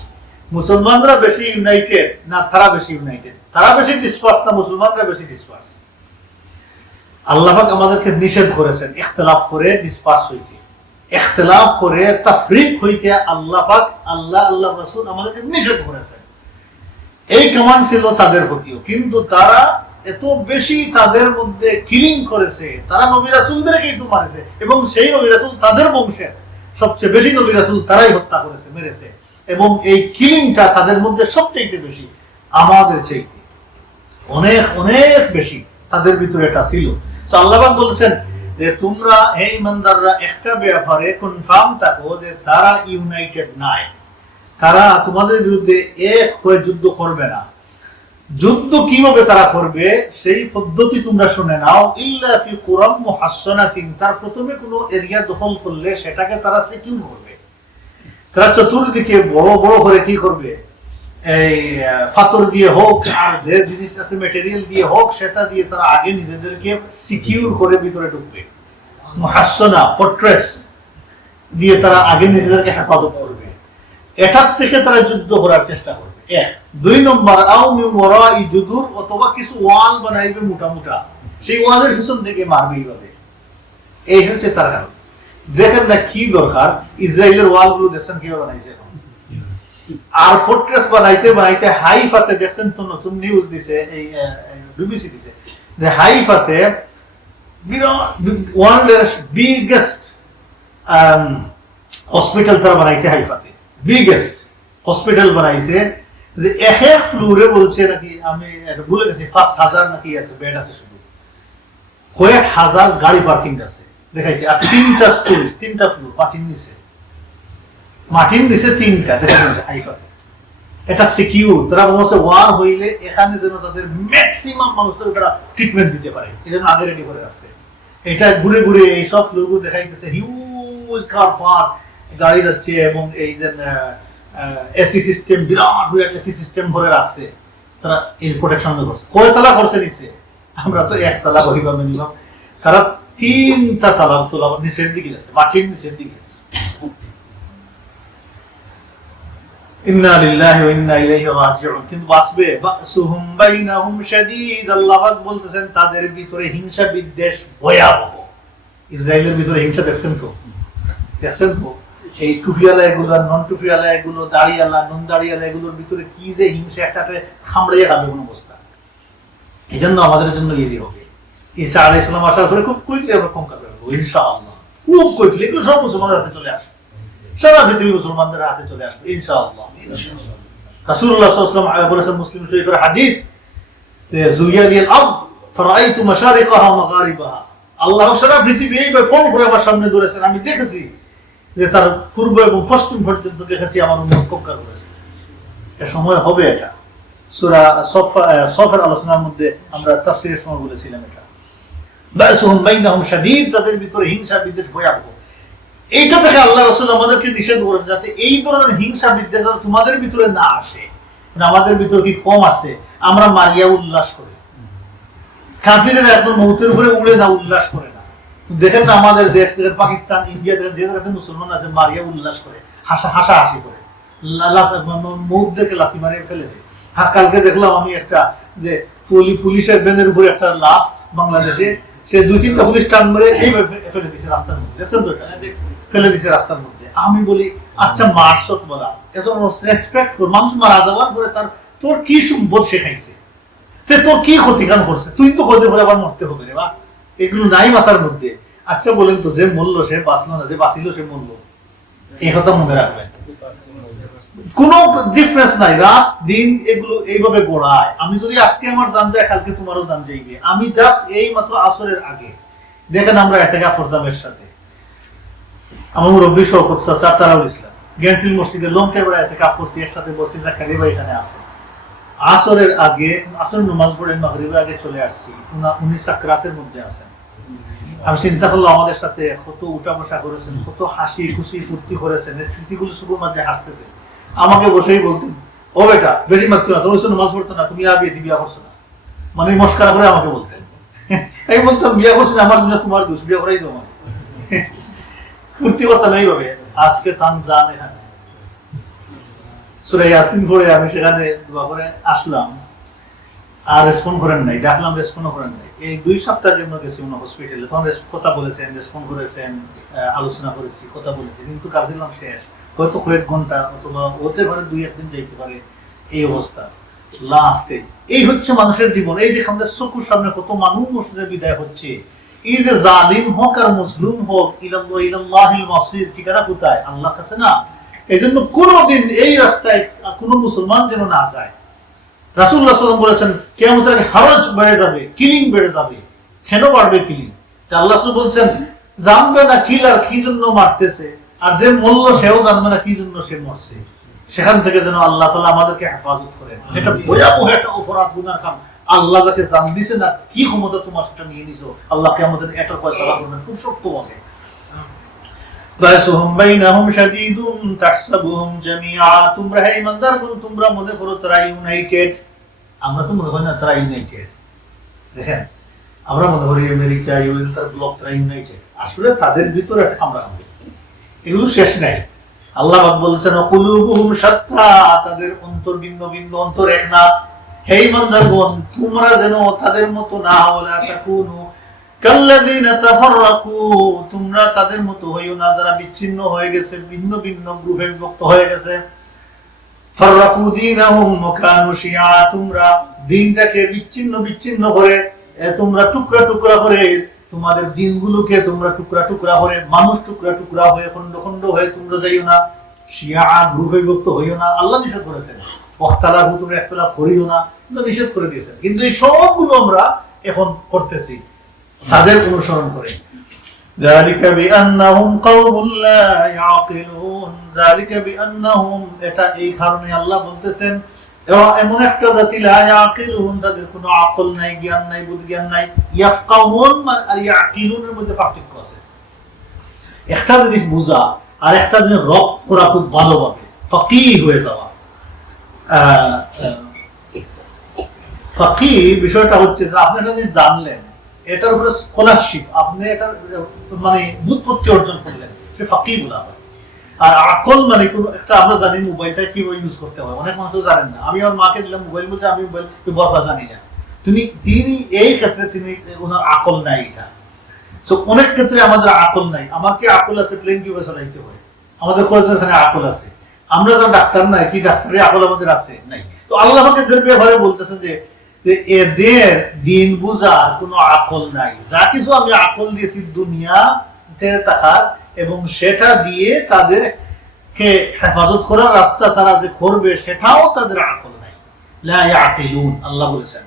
মুসলমানরা বেশি ইউনাইটেড না তারা বেশি ইউনাইটেড? তারা বেশি ডিসপার্স না মুসলমানরা বেশি ডিসপার্স? আল্লাহ পাক আমাদেরকে নিষেধ করেছেন ইখতিলাফ করে ডিসপার্স হইতে, ইখতিলাফ করে তাফরিক হইতে আল্লাহ পাক আল্লাহ রাসূল আমাদেরকে নিষেধ করেছেন। এই কমান্ড ছিল তাদের প্রতিও, কিন্তু তারা এত বেশি তাদের মধ্যে কিলিং করেছে, তারা নবী রাসূলদেরকেই তো মারেছে, এবং সেই নবী রাসূল তাদের বংশের সবচেয়ে বেশি নবী রাসূল তারাই হত্যা করেছে, মেরেছে, এবং এই কিলিংটা তাদের মধ্যে সবচেয়ে বেশি, আমাদের চাইতে অনেক অনেক বেশি তাদের ভিতরে এটা ছিল। তো আল্লাহ পাক বলেছেন যে তোমরা হে ইমানদাররা একটা ব্যাপারে কনফার্ম থাকো যে তারা ইউনাইটেড নাই, তারা তোমাদের বিরুদ্ধে এক হয়ে যুদ্ধ করবে না। যুদ্ধ কিভাবে তারা করবে সেই পদ্ধতি তোমরা শুনে নাও। ইল্লা ফি কুরাম মুহাসসানাতিন, তার প্রথমে কোনো এরিয়া দখল করলে সেটাকে তারা সিকিউর করবে। তারা চতুর্দিকে বড় বড় করে কি করবে, এই পাথর দিয়ে হোক আর যে জিনিস আছে ম্যাটেরিয়াল দিয়ে হোক, সেটা দিয়ে তারা আগে নিজেদেরকে সিকিউর করে ভিতরে ঢুকবে। মুহাসসানা ফর্ট্রেস দিয়ে তারা আগে নিজেদেরকে হেফাজত করবে, এটার থেকে তারা যুদ্ধ করার চেষ্টা করবে। এক, দুই নম্বর আও মিন ওয়ারাই জুদুর, অথবা কিছু ওয়াল বানাইবে মোটা মোটা, সেই ওয়ালের পিছন থেকে মারবে এইভাবে। এই হচ্ছে তার কারণ। দেখেন না কি দরকার, ইসরায়েলের ওয়ালগুলো দেখছেন কিভাবে বানাইছে, আর ফোর্ট্রেস বানাইতে বানাইতে হাইফাতে দেখছেন তো নতুন নিউজ দিছে, এই বিবিসি দিছে যে হাইফাতে ওয়ার্ল্ডের বিগেস্ট হসপিটাল তারা বানাইছে। হাইফাতে বিগেস্ট হসপিটাল বানাইছে, যে এক এক ফ্লোরে বলছে নাকি, আমি ভুলে গেছি, 5,000 নাকি আছে বেড আছে, শুধু কয়েক হাজার গাড়ি পার্কিং আছে দেখাইছে, আর 3টা স্টোরি, 3টা ফ্লোর মাটির নিচে, মাটির নিচে 3টা দেখেন হাইফাতে। এটা সিকিউর, তারা বলছে ওয়ার হইলে এখানে যেন তাদের ম্যাক্সিমাম মানুষদের তারা ট্রিটমেন্ট দিতে পারে, এই জন্য আগে রেডি করে আসছে। এটা ঘুরে ঘুরে এই সব লোক দেখাইতেছে, হিউজ কার পার্ক গাড়ি যাচ্ছে, এবং এই যে এসি সিস্টেম, বিরাট বিরাট এসি সিস্টেম ভরে রাখছে, তারা এর প্রোটেকশন করছে। কয়তলা করছে নিচে, আমরা তো একতলা করিবা মিনিমাম, তারা 3টা তালা তোলা নিচের দিকে আছে, মাটির নিচের দিকে আছে। ইন্না লিল্লাহি ওয়া ইন্না ইলাইহি রাজিউন। কিন্তু বাসবে বাসুহুম বাইনাহুম শাদীদ, আল্লাহ পাক বলতেছেন তাদের ভিতরে হিংসা বিদ্বেষ ভয়াবহ। ইসরায়েলের ভিতরে হিংসা দেখছেন তো, দেখছেন তো, এই টুপিওয়ালা এগুলো, নন টুপিওয়ালা এগুলো, দাড়িওয়ালা নন দাড়িওয়ালা এগুলোর ভিতরে কি যে হিংসা, একটাকে খামড়িয়ে খাবে কোন অবস্থা। এই জন্য আমাদের জন্য ইজি হবে, ঈসা আলাইহিস সালাম আসার পরে খুব কুইকলি আমরা কঙ্কার করবো ইনশাআল্লাহ, খুব কুইকলি। এগুলো সব মুসলমানদের হাতে চলে আসবে, সারা পৃথিবী মুসলমানদের হাতে চলে আসবে ইনশাআল্লাহ। রাসূলুল্লাহ সাল্লাল্লাহু আলাইহি ওয়াসাল্লাম বলেছেন মুসলিম শরীফের হাদিস, যুইয়ালিল আরদ ফারাআইতু মাশারিকাহা ওয়া মাগারিবাহা, আল্লাহ সারা পৃথিবী এইভাবে ফোন করে আমার সামনে ধরেছেন, আমি দেখেছি যে তার পূর্ব এবং পশ্চিম পর্যন্ত দেখেছি আমার উম্মত কঙ্কার করেছে। এ সময় হবে এটা। সূরা সফের আলোচনার মধ্যে আমরা তাফসীরের সময় বলেছিলাম এটা। বাসুহুম বাইনাহুম শাদীদ, তাদের ভিতরে হিংসা বিদ্বেষ ভয়াবহ। এইটা থেকে আল্লাহ রাসূল আমাদেরকে নিষেধ করেছে যাতে এই ধরনের হিংসা বিদ্বেষ তোমাদের ভিতরে না আসে। আমাদের ভিতরে কি কম আছে, আমরা মারিয়া উল্লাস করি, কাফিরেরা একদম মৌতের উপরে উড়ে না, উল্লাস করে না। দেখেন না আমাদের দেশ, দেখেন পাকিস্তান, ইন্ডিয়া, দেখেন যে জায়গাতে মুসলমান আছে মারিয়া উল্লাস করে, হাসাহাসি করে, মৌতদেরকে লাথি মারিয়ে ফেলে দেয়। কালকে দেখলাম আমি একটা যে পুলিশের ব্যানের উপরে একটা লাশ বাংলাদেশে, সে 2-3টা পুলিশ টান মেরে এইভাবে ফেলে দিচ্ছে রাস্তার মধ্যে, দেখছেন তো, এটা ফেলে দিচ্ছে রাস্তার মধ্যে। আমি বলি আচ্ছা মারছো বলা, এত রেসপেক্ট কর, মানুষ মারা যাওয়ার পরে তার তোর কি সম্পদ শেখাইছে, তোর কি ক্ষতিকান করছে, তুই তো কইতে পরে আবার মরতে হবে রে বা, এগুলো নাই মাথার মধ্যে। আচ্ছা বলেন তো, যে মূল্য সে বাঁচলো না, যে বাঁচিল সে মূল্য, এই কথা মনে রাখবেন। কোন ডিফারেন্স নাই, রাত দিন এগুলো এইভাবে গড়ায়। আমি যদি আজকে আমার জান যায়, কালকে তোমারও জান যাইবে। আমি জাস্ট এই মাত্র আসরের আগে দেখেন আমরা এতেকাফ করতাম এর সাথে, আমার মুরব্বী শওকত চাচা তারাউল ইসলাম গেন্সিল মসজিদে লং টাইম এতেকাফ করছি, এর সাথে বসছি, জাকারিয়া ভাই এখানে আছে। আসরের আগে, আসর নামাজ পড়ে মাগরিবের আগে চলে আসছি, উনি সাকরাতের মধ্যে আছেন। আমি চিন্তা করলাম আমাদের সাথে কত উঠা বসা করেছেন, কত হাসি খুশি ফুর্তি করেছেন, এই স্মৃতিগুলো শুধু মাঝে হাসতেছে। আমাকে বসেই বলতেন, ও বেটা বেশি মাত্র না, তুমি নামাজ পড়তো না, তুমি বিয়া করছো না, মানে মস্কারা করে আমাকে বলতেন। আমি বলতাম বিয়া করছি না, আমার তোমার দোষ, বিয়া করাই তোমার। ফুর্তি করতাম এইভাবে। আজকে তান জান এখানে সূরা ইয়াসিন পড়ে আমি সেখানে দোয়া করে আসলাম, আর রেসপন্ড করেন নাই, ডাকলাম রেসপন্ড করেন নাই। এই 2 সপ্তাহের জন্য গেছি উনি হসপিটালে, তখন কথা বলেছেন, রেসপন্ড করেছেন, আলোচনা করেছি, কথা বলেছি, কিন্তু কাল দিলাম শেষ, হয়তো কয়েক ঘন্টা অথবা হতে পারে 2-1 দিন যাইতে পারে, এই অবস্থা লাস্টে। এই হচ্ছে মানুষের জীবন। এই যে আমাদের চোখের সামনে কত মানুষ মুসলিমের বিদায় হচ্ছে, এই যে জালিম হোক আর মুসলিম হোক, ইলাল্লাহিল মাসির, ঠিকানা কোথায়? আল্লাহর কাছে না। এই জন্য কোনোদিন এই রাস্তায় কোনো মুসলমান যেন না যায়। রাসূলুল্লাহ সাল্লাল্লাহু আলাইহি ওয়াসাল্লাম বলেছেন কিয়ামতের আগে হারাজ বেড়ে যাবে, কিলিং বেড়ে যাবে। কেন বাড়বে কিলিং? আল্লাহ রাসূল বলছেন জানবে না কিলার কি জন্য মারতেছে, আর যে মূল্য সেও জানবে না কি জন্য সে মরছে। সেখান থেকে যেন আল্লাহ তাআলা আমাদেরকে হেফাজত করেন। এটা ভয়াবহ একটা অপরাধ, গুনার কাম। আল্লাহ যাকে জান দিছে না, কি ক্ষমতা তোমার সেটা নিয়ে নিছো, আল্লাহ কিয়ামতের এটার ফয়সালা করবেন খুব শক্তভাবে। বাসুহুম বাইনাহুম শাদীদুন তাহসাবুহুম জামিআ, তোমরা হে ইমানদারগণ তোমরা মনে করো তারা ইউনাইটেড। আমরা তো মনে করি না তারা ইউনাইটেড। দেখেন আমরা মনে করি আমেরিকা, ইউরোপ ব্লক তারা ইউনাইটেড, আসলে তাদের ভিতরে আমরা এগুলো শেষ নাই। আল্লাহ পাক বলেছেন কুলুবুহুম শাত্তা, তাদের অন্তর ভিন্ন ভিন্ন, অন্তর এক না। হে ইমানদারগণ তোমরা যেন তাদের মতো না হও, লা তাকুনু কাল্লাযিনা তাফাররাকু, তোমরা তাদের মতো হইও না যারা বিচ্ছিন্ন হয়ে গেছে, ভিন্ন ভিন্ন গ্রুপে বিভক্ত হয়ে গেছে। ফাররাকু দীনাহুম ওয়া কানু শিয়া, তোমরা দ্বীনটাকে বিচ্ছিন্ন বিচ্ছিন্ন করে, তোমরা টুকরা টুকরা করে তোমাদের দিনগুলোকে তোমরা টুকরা টুকরা করে, মানুষ টুকরা টুকরা হয়ে, খন্ড খন্ড হয়ে তোমরা যাইও না, শিয়া গ্রুপে বিভক্ত হইও না। আল্লাহ নিষেধ করেছেন ওয়াখতালাফু, তোমরা ইখতিলাফ করিও না, আল্লাহ নিষেধ করে দিয়েছেন। কিন্তু এই সবগুলো আমরা এখন করতেছি তাদের অনুসরণ করে। যালিকা বিআন্নাহুম কওমুন লা ইয়াকিলুন, যালিকা বিআন্নাহুম, এটা এই কারণে আল্লাহ বলতেছেন এরা এমন একটা জাতি, লা ইয়াকিলুন, তাদের কোনো আকল নাই, জ্ঞান নাই, বুদ্ধি জ্ঞান নাই। ইয়াফকাহুন আর ইয়াকিলুনের মধ্যে পার্থক্য আছে। একটা জিনিস বুঝা আর একটা জিনিস রব করা খুব ভালোভাবে, ফাকিহ হয়ে যাওয়া। ফাকিহ বিষয়টা হচ্ছে যে আপনি একটা জিনিস জানলেন, এটার উপরে স্কলারশিপ, আপনি এটা মানে বুৎপত্তি অর্জন করলেন, সে ফাকিহ বলা হয়। আর আকল মানে কোন একটা, আমরা জানি মোবাইলটা কিভাবে ইউজ করতে হয়, অনেক মানুষ জানেন না। আমি আমার মাকে দিলাম মোবাইল, বলছে আমি মোবাইল ব্যবহার জানি না। তিনি এই ক্ষেত্রে তিনি ওনার আকল নাই। এটা তো অনেক ক্ষেত্রে আমাদের আকল নাই। আমার কি আকল আছে প্লেন কিভাবে চালাইতে হয়, আমাদের কয়েকজন এখানে আকল আছে। আমরা যারা ডাক্তার নাই, কি ডাক্তারের আকল আমাদের আছে নাই? তো আল্লাহ পাক এদের ব্যাপারে বলতেছেন যে এদের দিন বুঝার কোনো আকল নাই। যা কিছু আমি আকল দিয়েছি দুনিয়াতে থাকার, এবং সেটা দিয়ে তাদেরকে হেফাজত করার রাস্তা তারা যে করবে, সেটাও তাদের আকল নাই। লা ইয়াকিলুন, আল্লাহ বলেছেন।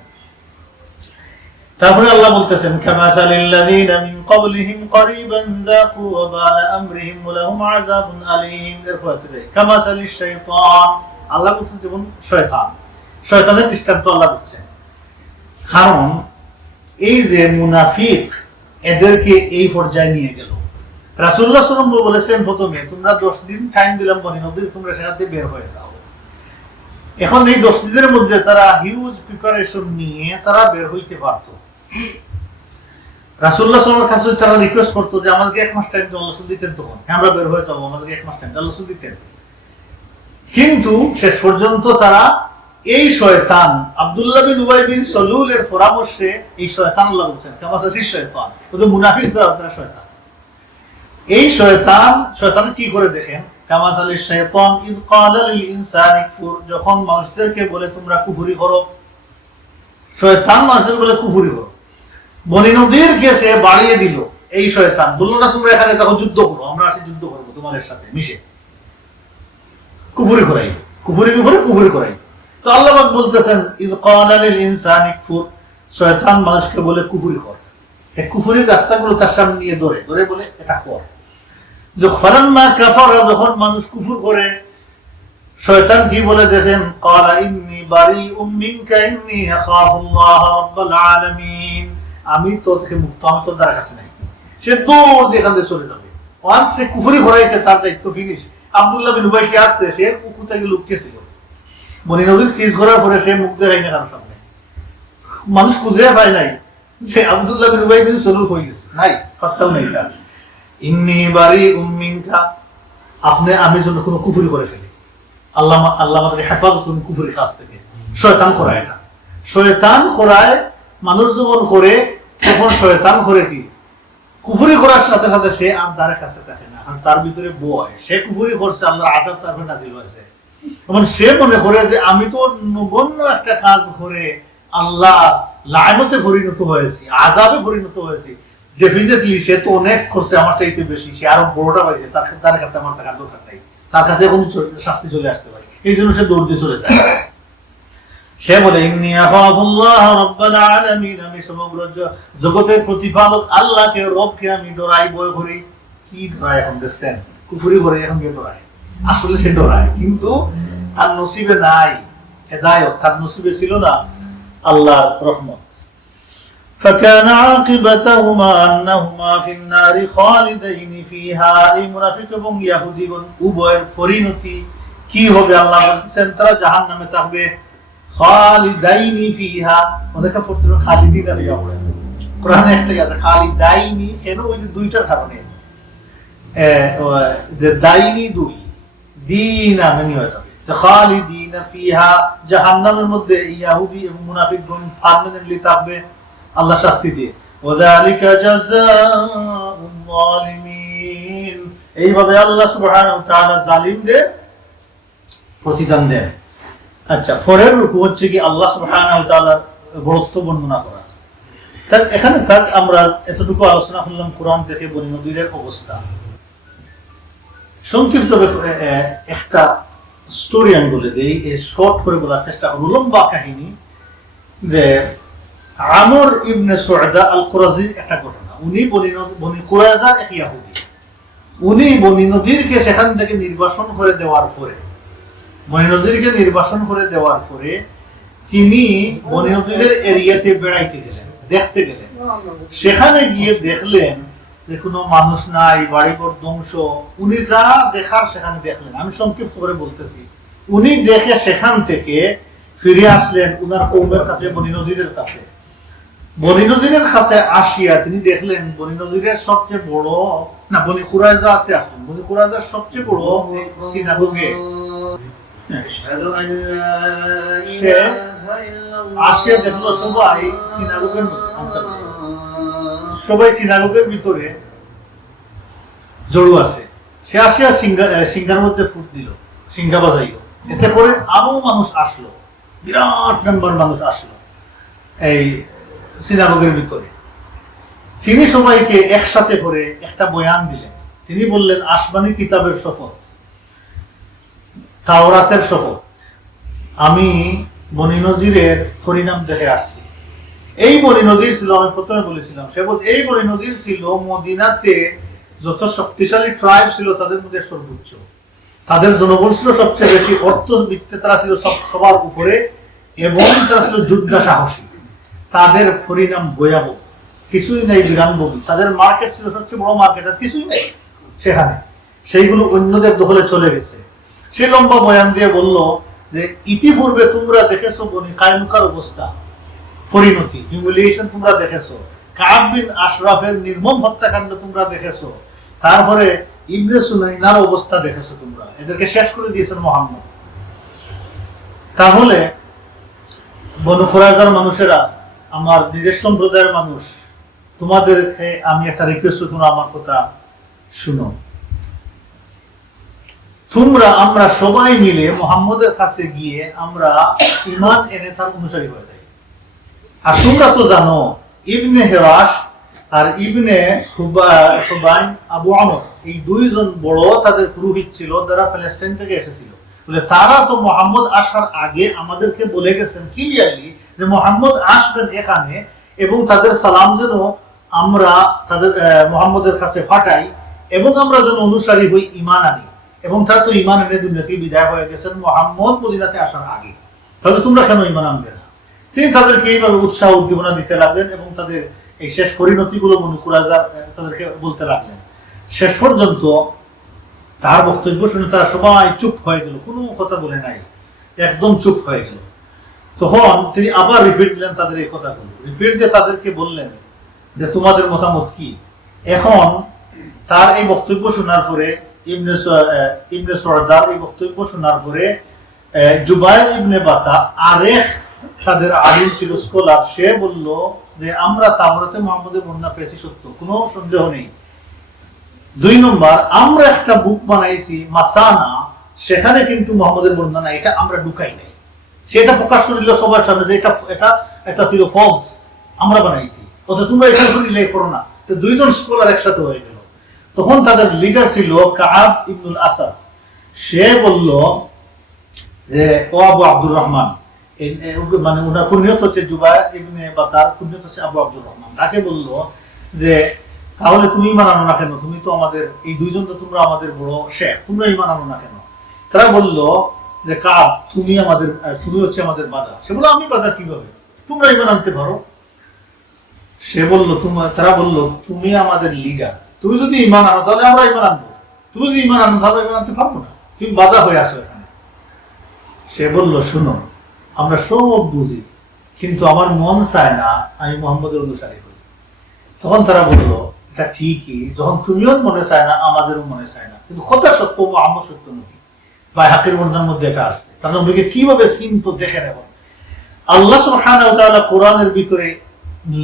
তারপরে আল্লাহ বলতেছেন কামাসালিল্লাযীনা মিন ক্বাবলিহিম করিবান যাকু ওয়াবালা আমরিহিম ওয়া লাহুম আযাবুন আলীম। এরপর হচ্ছে কামাসালিশ শাইতান, আল্লাহ বলছেন যেমন শয়তান, শয়তানের দৃষ্টান্ত আল্লাহ বলছেন। কারণ এই যে মুনাফিক এদেরকে এই পর্যায়ে নিয়ে গেল। রাসূলুল্লাহ সাল্লাল্লাহু আলাইহি ওয়াসাল্লাম বলেছেন প্রথমে তোমরা 10 দিন টাইম দিলাম বনি নদীর, তোমরা সেখান থেকে বের হয়ে যাও। এখন এই 10 দিনের মধ্যে তারা হিউজ প্রিপারেশন নিয়ে তারা বের হইতে পারত। রাসূলুল্লাহ সাল্লাল্লাহু আলাইহি ওয়াসাল্লাম তারা রিকোয়েস্ট করতো যে আমাদেরকে 1 মাস টাইম দাও, আল্লাহ দিতেন, তখন আমরা বের হয়ে যাবো, আমাদেরকে 1 মাস টাইম আল্লাহ দিতেন। কিন্তু শেষ পর্যন্ত তারা এই শয়তান আব্দুল্লাহ বিন উবাই বিন সালুলের পরামর্শে, এই শয়তান আল্লাহ বলছেন কামাসালিশ শয়তান, ওদের মুনাফিক যারা তারা শয়তান। এই শয়তান কি করে দেখেন, কামাসালিশ শাইতান ইয ক্বালা লিল ইনসানি কুফুর, যখন মানুষদেরকে বলে তোমরা কুফরি করো, শয়তান মানুষদেরকে বলে কুফরি করো। বনি নদীরকে সে বাড়িয়ে দিল, এই শয়তান বললো না তোমরা এখানে তখন যুদ্ধ করো, আমরা আসি যুদ্ধ করবো তোমাদের সাথে মিশে, কুফরি করাই, কুফরি করাই। তো আল্লাহ পাক বলতেছেন ইয ক্বালা লিল ইনসানি কুফুর, শয়তান মানুষকে বলে কুফরি কর। এই কুফরির রাস্তাগুলো তার সামনে নিয়ে ধরে বলে এটা কর। ফালাম্মা কাফারা, যখন মানুষ কুফর করে, শয়তান কি বলে দেখেন, ক্বালা ইন্নী বারিউম মিনকা ইন্নী আখাফুল্লাহ রাব্বাল আলামিন, আমি তোর থেকে মুক্ত, আমি তোর দ্বারা কাছে নাই। সে দৌড় দিয়ে এখান থেকে চলে যাবে। ওয়ান্স সে কুফরি করাইছে, তার দায়িত্ব ফিনিশ। আব্দুল্লাহ বিন উবাই কি আসছে, সে কুকুর থেকে লুকিয়ে ছিল, বনি নদীর সিজ করার পরে সে মুখ দেখাই না কারোর সামনে, মানুষ খুঁজে পায় নাই যে আব্দুল্লাহ বিন উবাই বিন সলুল হয়ে গেছে, নাই পাত্তাও নেই তার। ইন্নী বারিউম মিনকা, আপনি আমি যেন কোনো কুফরি করে ফেলি, আল্লাহ আমাদেরকে হেফাজত করুন কুফরির কাছ থেকে। শয়তান করায় এটা, শয়তান করায় মানুষ যখন করে, তখন শয়তান করে কি কুফরি করার সাথে সাথে সে আর দ্বারের কাছে থাকে না, আর তার ভিতরে বয়, সে কুফরি করছে, আল্লাহর আযাব তার উপর নাযিল হয়েছে। তখন সে মনে করে যে আমি তো নগণ্য একটা কাজ করে আল্লাহ লায়নতে পরিণত হয়েছি, আযাবে পরিণত হয়েছি। ডেফিনেটলি সে তো অনেক করছে, আমার চাইতে বেশি, সে আরো বড়টা পাইছে, তার কাছে আমার টাকার দরকার নাই, তার কাছে এখন শাস্তি চলে আসতে পারে, এই জন্য সে দৌড় দিয়ে চলে যায়। সে বলে ইন্নী আখাফুল্লাহ রাব্বাল আলামিন, আমি সমগ্র জগতের প্রতিপালক আল্লাহকে, রবকে আমি ডরাই, ভয় করি। কি ডরায় এখন দেখছেন, কুফরি করে এখন কে ডরায়? আসলে সে ডরায়, কিন্তু তার নসিবে নাই হেদায়েত, তার নসিবে ছিল না আল্লাহর রহমত। فكان عاقبتهما أنهما في النار خالدين فيها, এই মুনাফিক এবং ইহুদিগণ উভয়ের পরিণতি কি হবে আল্লাহ বলেন, তারা জাহান্নামে থাকবে। খালিদাইনি ফিহা, ওদেরকে পড়তে খালিদিনা ফিহা পড়ে, কোরআনে একটাই আছে খালিদাইনি, কেন ওই দুইটার কারণে, দাইনি দুই, দিন আমেনি হয়ে যাবে, খালিদিনা ফিহা, জাহান্নামের মধ্যে ইহুদি এবং মুনাফিকগণ পার্মানেন্টলি থাকবে আল্লাহ শাস্তি দিয়ে। ওয়াযালিকা জাযাউল যালিমিন, এইভাবে আল্লাহ সুবহানাহু ওয়া তাআলা জালিমদের প্রতিদান দেন। আচ্ছা, পরের রুকু হচ্ছে কি আল্লাহ সুবহানাহু ওয়া তাআলার বরত্ব বর্ণনা করা। তার এখানে আমরা এতটুকু আলোচনা করলাম কোরআন থেকে বনী নদীরের অবস্থা। সংক্ষিপ্ত একটা স্টোরি আমি বলে দেই, শর্ট করে বলার চেষ্টা করব, লম্বা কাহিনী। যে আমর ইবনে সুআদা আল কুরাজির একটা ঘটনা, উনি বনি কুরাইজার এক ইহুদি, উনি বনি নদীরকে সেখান থেকে নির্বাসন করে দেওয়ার পরে, তিনি বনি নদীরের এরিয়াতে বেড়াইতে গেলেন, দেখতে গেলেন। সেখানে গিয়ে দেখলেন যে কোনো মানুষ নাই, বাড়িঘর ধ্বংস। উনি যা দেখার সেখানে দেখলেন, আমি সংক্ষিপ্ত করে বলতেছি। উনি দেখে সেখান থেকে ফিরে আসলেন উনার কওমের কাছে, বনি নদীরের কাছে। বনি নদীরের কাছে আসিয়া তিনি দেখলেন বনি নদীরের সবচেয়ে বড়, না বনি কুরাইজাতে আসলেন, বনি কুরাইজার সবচেয়ে বড় সিনাগোগে সে আসিয়া দেখলো সবাই সিনাগোগের মধ্যে, সবাই সিনাগোগের ভিতরে জড়ো আছে। সে আসিয়া সিংহার মধ্যে ফুট দিল, সিংহা বাজাইল। এতে করে আরো মানুষ আসলো, বিরাট নাম্বার মানুষ আসলো এই সিনাগোগের ভিতরে। তিনি সবাইকে একসাথে করে একটা বয়ান দিলেন। তিনি বললেন, আসমানি কিতাবের শপথ, তাওরাতের শপথ, আমি বনি নজিরের পরিণাম দেখে আসছি। এই বনি নদীর ছিল, আমি প্রথমে বলেছিলাম, এই বনি নদীর ছিল মদিনাতে যত শক্তিশালী ট্রাইব ছিল তাদের মধ্যে সর্বোচ্চ, তাদের জনবল ছিল সবচেয়ে বেশি, অর্থবিত্তে তারা ছিল সবার উপরে, এবং তারা ছিল যোদ্ধা সাহসী। তাদের পরিণাম ভয়াবহ, কিছুই নেই, বিরানব্বই। তাদের মার্কেট ছিল সবচেয়ে বড় মার্কেট, আর কিছুই নেই সেখানে, সেইগুলো অন্যদের দখলে চলে গেছে। সে লম্বা বয়ান দিয়ে বলল যে ইতিপূর্বে তোমরা দেখেছো বনি কায়নুকার অবস্থা, পরিণতি, হিউমিলিয়েশন তোমরা দেখেছো, কাব বিন আশরাফের নির্মম হত্যাকাণ্ড তোমরা দেখেছো, তারপরে ইবনে সুনাইনার অবস্থা দেখেছো তোমরা, এদেরকে শেষ করে দিয়েছেন মুহাম্মদ। তাহলে বনু কুরাইজার মানুষেরা, আমার নিজের সম্প্রদায়ের মানুষ, তোমাদেরকে আমি একটা রিকোয়েস্ট, তোমরা আমার কথা শুনো। আমরা সবাই মিলে মুহাম্মদের কাছে গিয়ে আমরা ঈমান এনে তার অনুসারী হয়ে যাই। আর তোমরা তো জানো ইবনে হিরাশ আর ইবনে হুবাইন আবু আমর এই দুইজন বড় তাদের পুরোহিত ছিল যারা প্যালেস্টাইন থেকে এসেছিল। বলে তারা তো মুহাম্মদ আসার আগে আমাদেরকে বলে গেছেন ক্লিয়ারলি যে মুহাম্মদ আসবেন এখানে, এবং তাদের সালাম যেন আমরা তাদের মুহাম্মদের কাছে পাঠাই এবং আমরা যেন অনুসারী হই, ঈমান আনি। এবং তারা তো ঈমান এনে দুনিয়া থেকে বিদায় হয়ে গেছেন মুহাম্মদ মদিনাতে আসার আগে। তাহলে তোমরা কেন ঈমান আনবে না? তিনি তাদেরকে এইভাবে উৎসাহ উদ্দীপনা দিতে লাগলেন এবং তাদের এই শেষ পরিণতিগুলো মনে করা তাদেরকে বলতে লাগলেন। শেষ পর্যন্ত তার বক্তব্য শুনে তারা সবাই চুপ হয়ে গেল, কোনো কথা বলে নাই, একদম চুপ হয়ে গেল। তখন তিনি আবার রিপিট দিলেন তাদের এই কথাগুলো, রিপিট দিয়ে তাদেরকে বললেন যে তোমাদের মতামত কি? এখন তার এই বক্তব্য শোনার পরে ইবনে সরদার এই বক্তব্য শোনার পরে জুবাইর ইবনে বাতা আরেক তাদের আলিম ছিল, স্কলার, সে বলল যে আমরা তাওরাতে মুহাম্মদের বর্ণনা পেয়েছি সত্য, কোনো সন্দেহ নেই। 2 নম্বর, আমরা একটা বুক বানাইছি মাসানা, সেখানে কিন্তু মুহাম্মদের বর্ণনা এটা আমরা ঢুকাই নাই, সেটা প্রকাশ করে দিল সবার সামনে যে এটা ছিল ফলস, আমরা বানাইছি, অথচ তোমরা এটা রিলাই করো না। তো 2 জন স্কলার একসাথে হয়ে গেল। তখন তাদের লিডার ছিল কাআব ইবনুল আসাদ, সে বলল যে ও আবু আব্দুর রহমান, মানে ওনার কুনিয়ত হচ্ছে জুবাইর ইবনে বাতার, কুনিয়ত হচ্ছে আবু আব্দুর রহমান, তাকে বলল যে তাহলে তুমি ঈমান আনো না কেন? তুমি তো আমাদের এই 2 জন তো তোমরা আমাদের বড় শেখ, তোমরা ঈমান আনো না কেন? তারা বলল যে কাব তুমি হচ্ছে আমাদের বাধা। সে বলল আমি বাধা কিভাবে? তোমরা ঈমান আনতে পারো। সে বলল তারা বলল তুমি আমাদের লিডার, তুমি যদি ঈমান আনো তাহলে আমরা ঈমান আনবো, তুমি যদি ঈমান আনো তাহলে ঈমান আনতে পারবো না, তুমি বাধা হয়ে আসো এখানে। সে বলল শুনো, আমরা সব বুঝি, কিন্তু আমার মন চায় না আমি মুহাম্মদের অনুসারী হই। তখন তারা বলল এটা ঠিকই, যখন তুমিও মনে চায় না আমাদেরও মনে চায় না, কিন্তু কথা সত্য, মুহাম্মদ সত্য নবী। বাইহাকির বর্ণনার মধ্যে এটা আছে। তার নবীকে কিভাবে চিনতো দেখেন। এখন আল্লাহ সুবহানাহু ওয়া তাআলা কোরআনের ভিতরে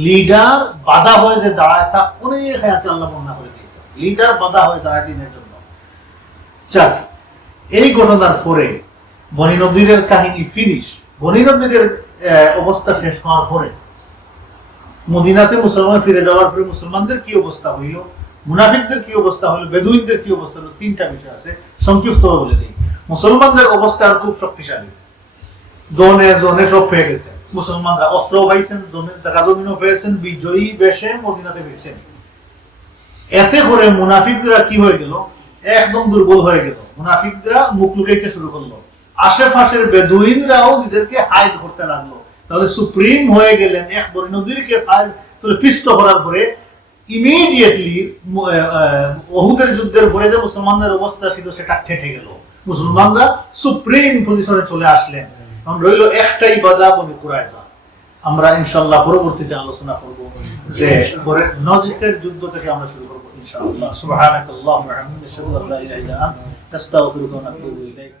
লিডার বাধা হয়ে যে দাঁড়ায় তা অনেক আয়াতে আল্লাহ বর্ণনা করে দিয়েছে, লিডার বাধা হয়ে দাঁড়ায় দিনের জন্য। যাক, এই ঘটনার পরে বনী নদীরের কাহিনী ফিনিশ। বনী নদীরের অবস্থা শেষ হওয়ার পরে মদিনাতে মুসলমান ফিরে যাওয়ার পরে মুসলমানদের কি অবস্থা হইল, মুনাফিকদের কি অবস্থা হলো, বেদুইনদের কি অবস্থা হলো, 3টা বিষয় আছে, সংক্ষিপ্তভাবে বলে দিই। মুসলমানদের অবস্থা খুব শক্তিশালী, জনে জনে সব পেয়ে গেছে, মুসলমানরা অস্ত্র পাইছেন, জায়গা জমিনও পেয়েছেন, বিজয়ী বেশে মদিনাতে ফিরছেন। এতে করে মুনাফিকরা কি হয়ে গেল, একদম দুর্বল হয়ে গেল। মুনাফিকরা মুখ লুকাইতে শুরু করলো, আশেপাশের বেদুইনরাও নিজেদেরকে হাইড করতে লাগলো। তাহলে সুপ্রিম হয়ে গেলেন এক বনী নদীরকে পিষ্ট করার পরে ইমিডিয়েটলি ওহুদের যুদ্ধের পরে যে মুসলমানদের অবস্থা ছিল সেটা খেটে গেল, মুসলমানরা সুপ্রিম পজিশনে চলে আসলেন। এখন রইল একটাই বাধা, বনী কুরাইজা। আমরা ইনশাআল্লাহ পরবর্তীতে আলোচনা করব যে পরে নজদের যুদ্ধ থেকে আমরা শুরু করব ইনশাআল্লাহ। সুবহানাকাল্লাহু ওয়া বিহামদিকা আশহাদু আল্লা ইলাহা ইল্লা আনতা আস্তাগফিরুকা ওয়া আতুবু ইলাইক।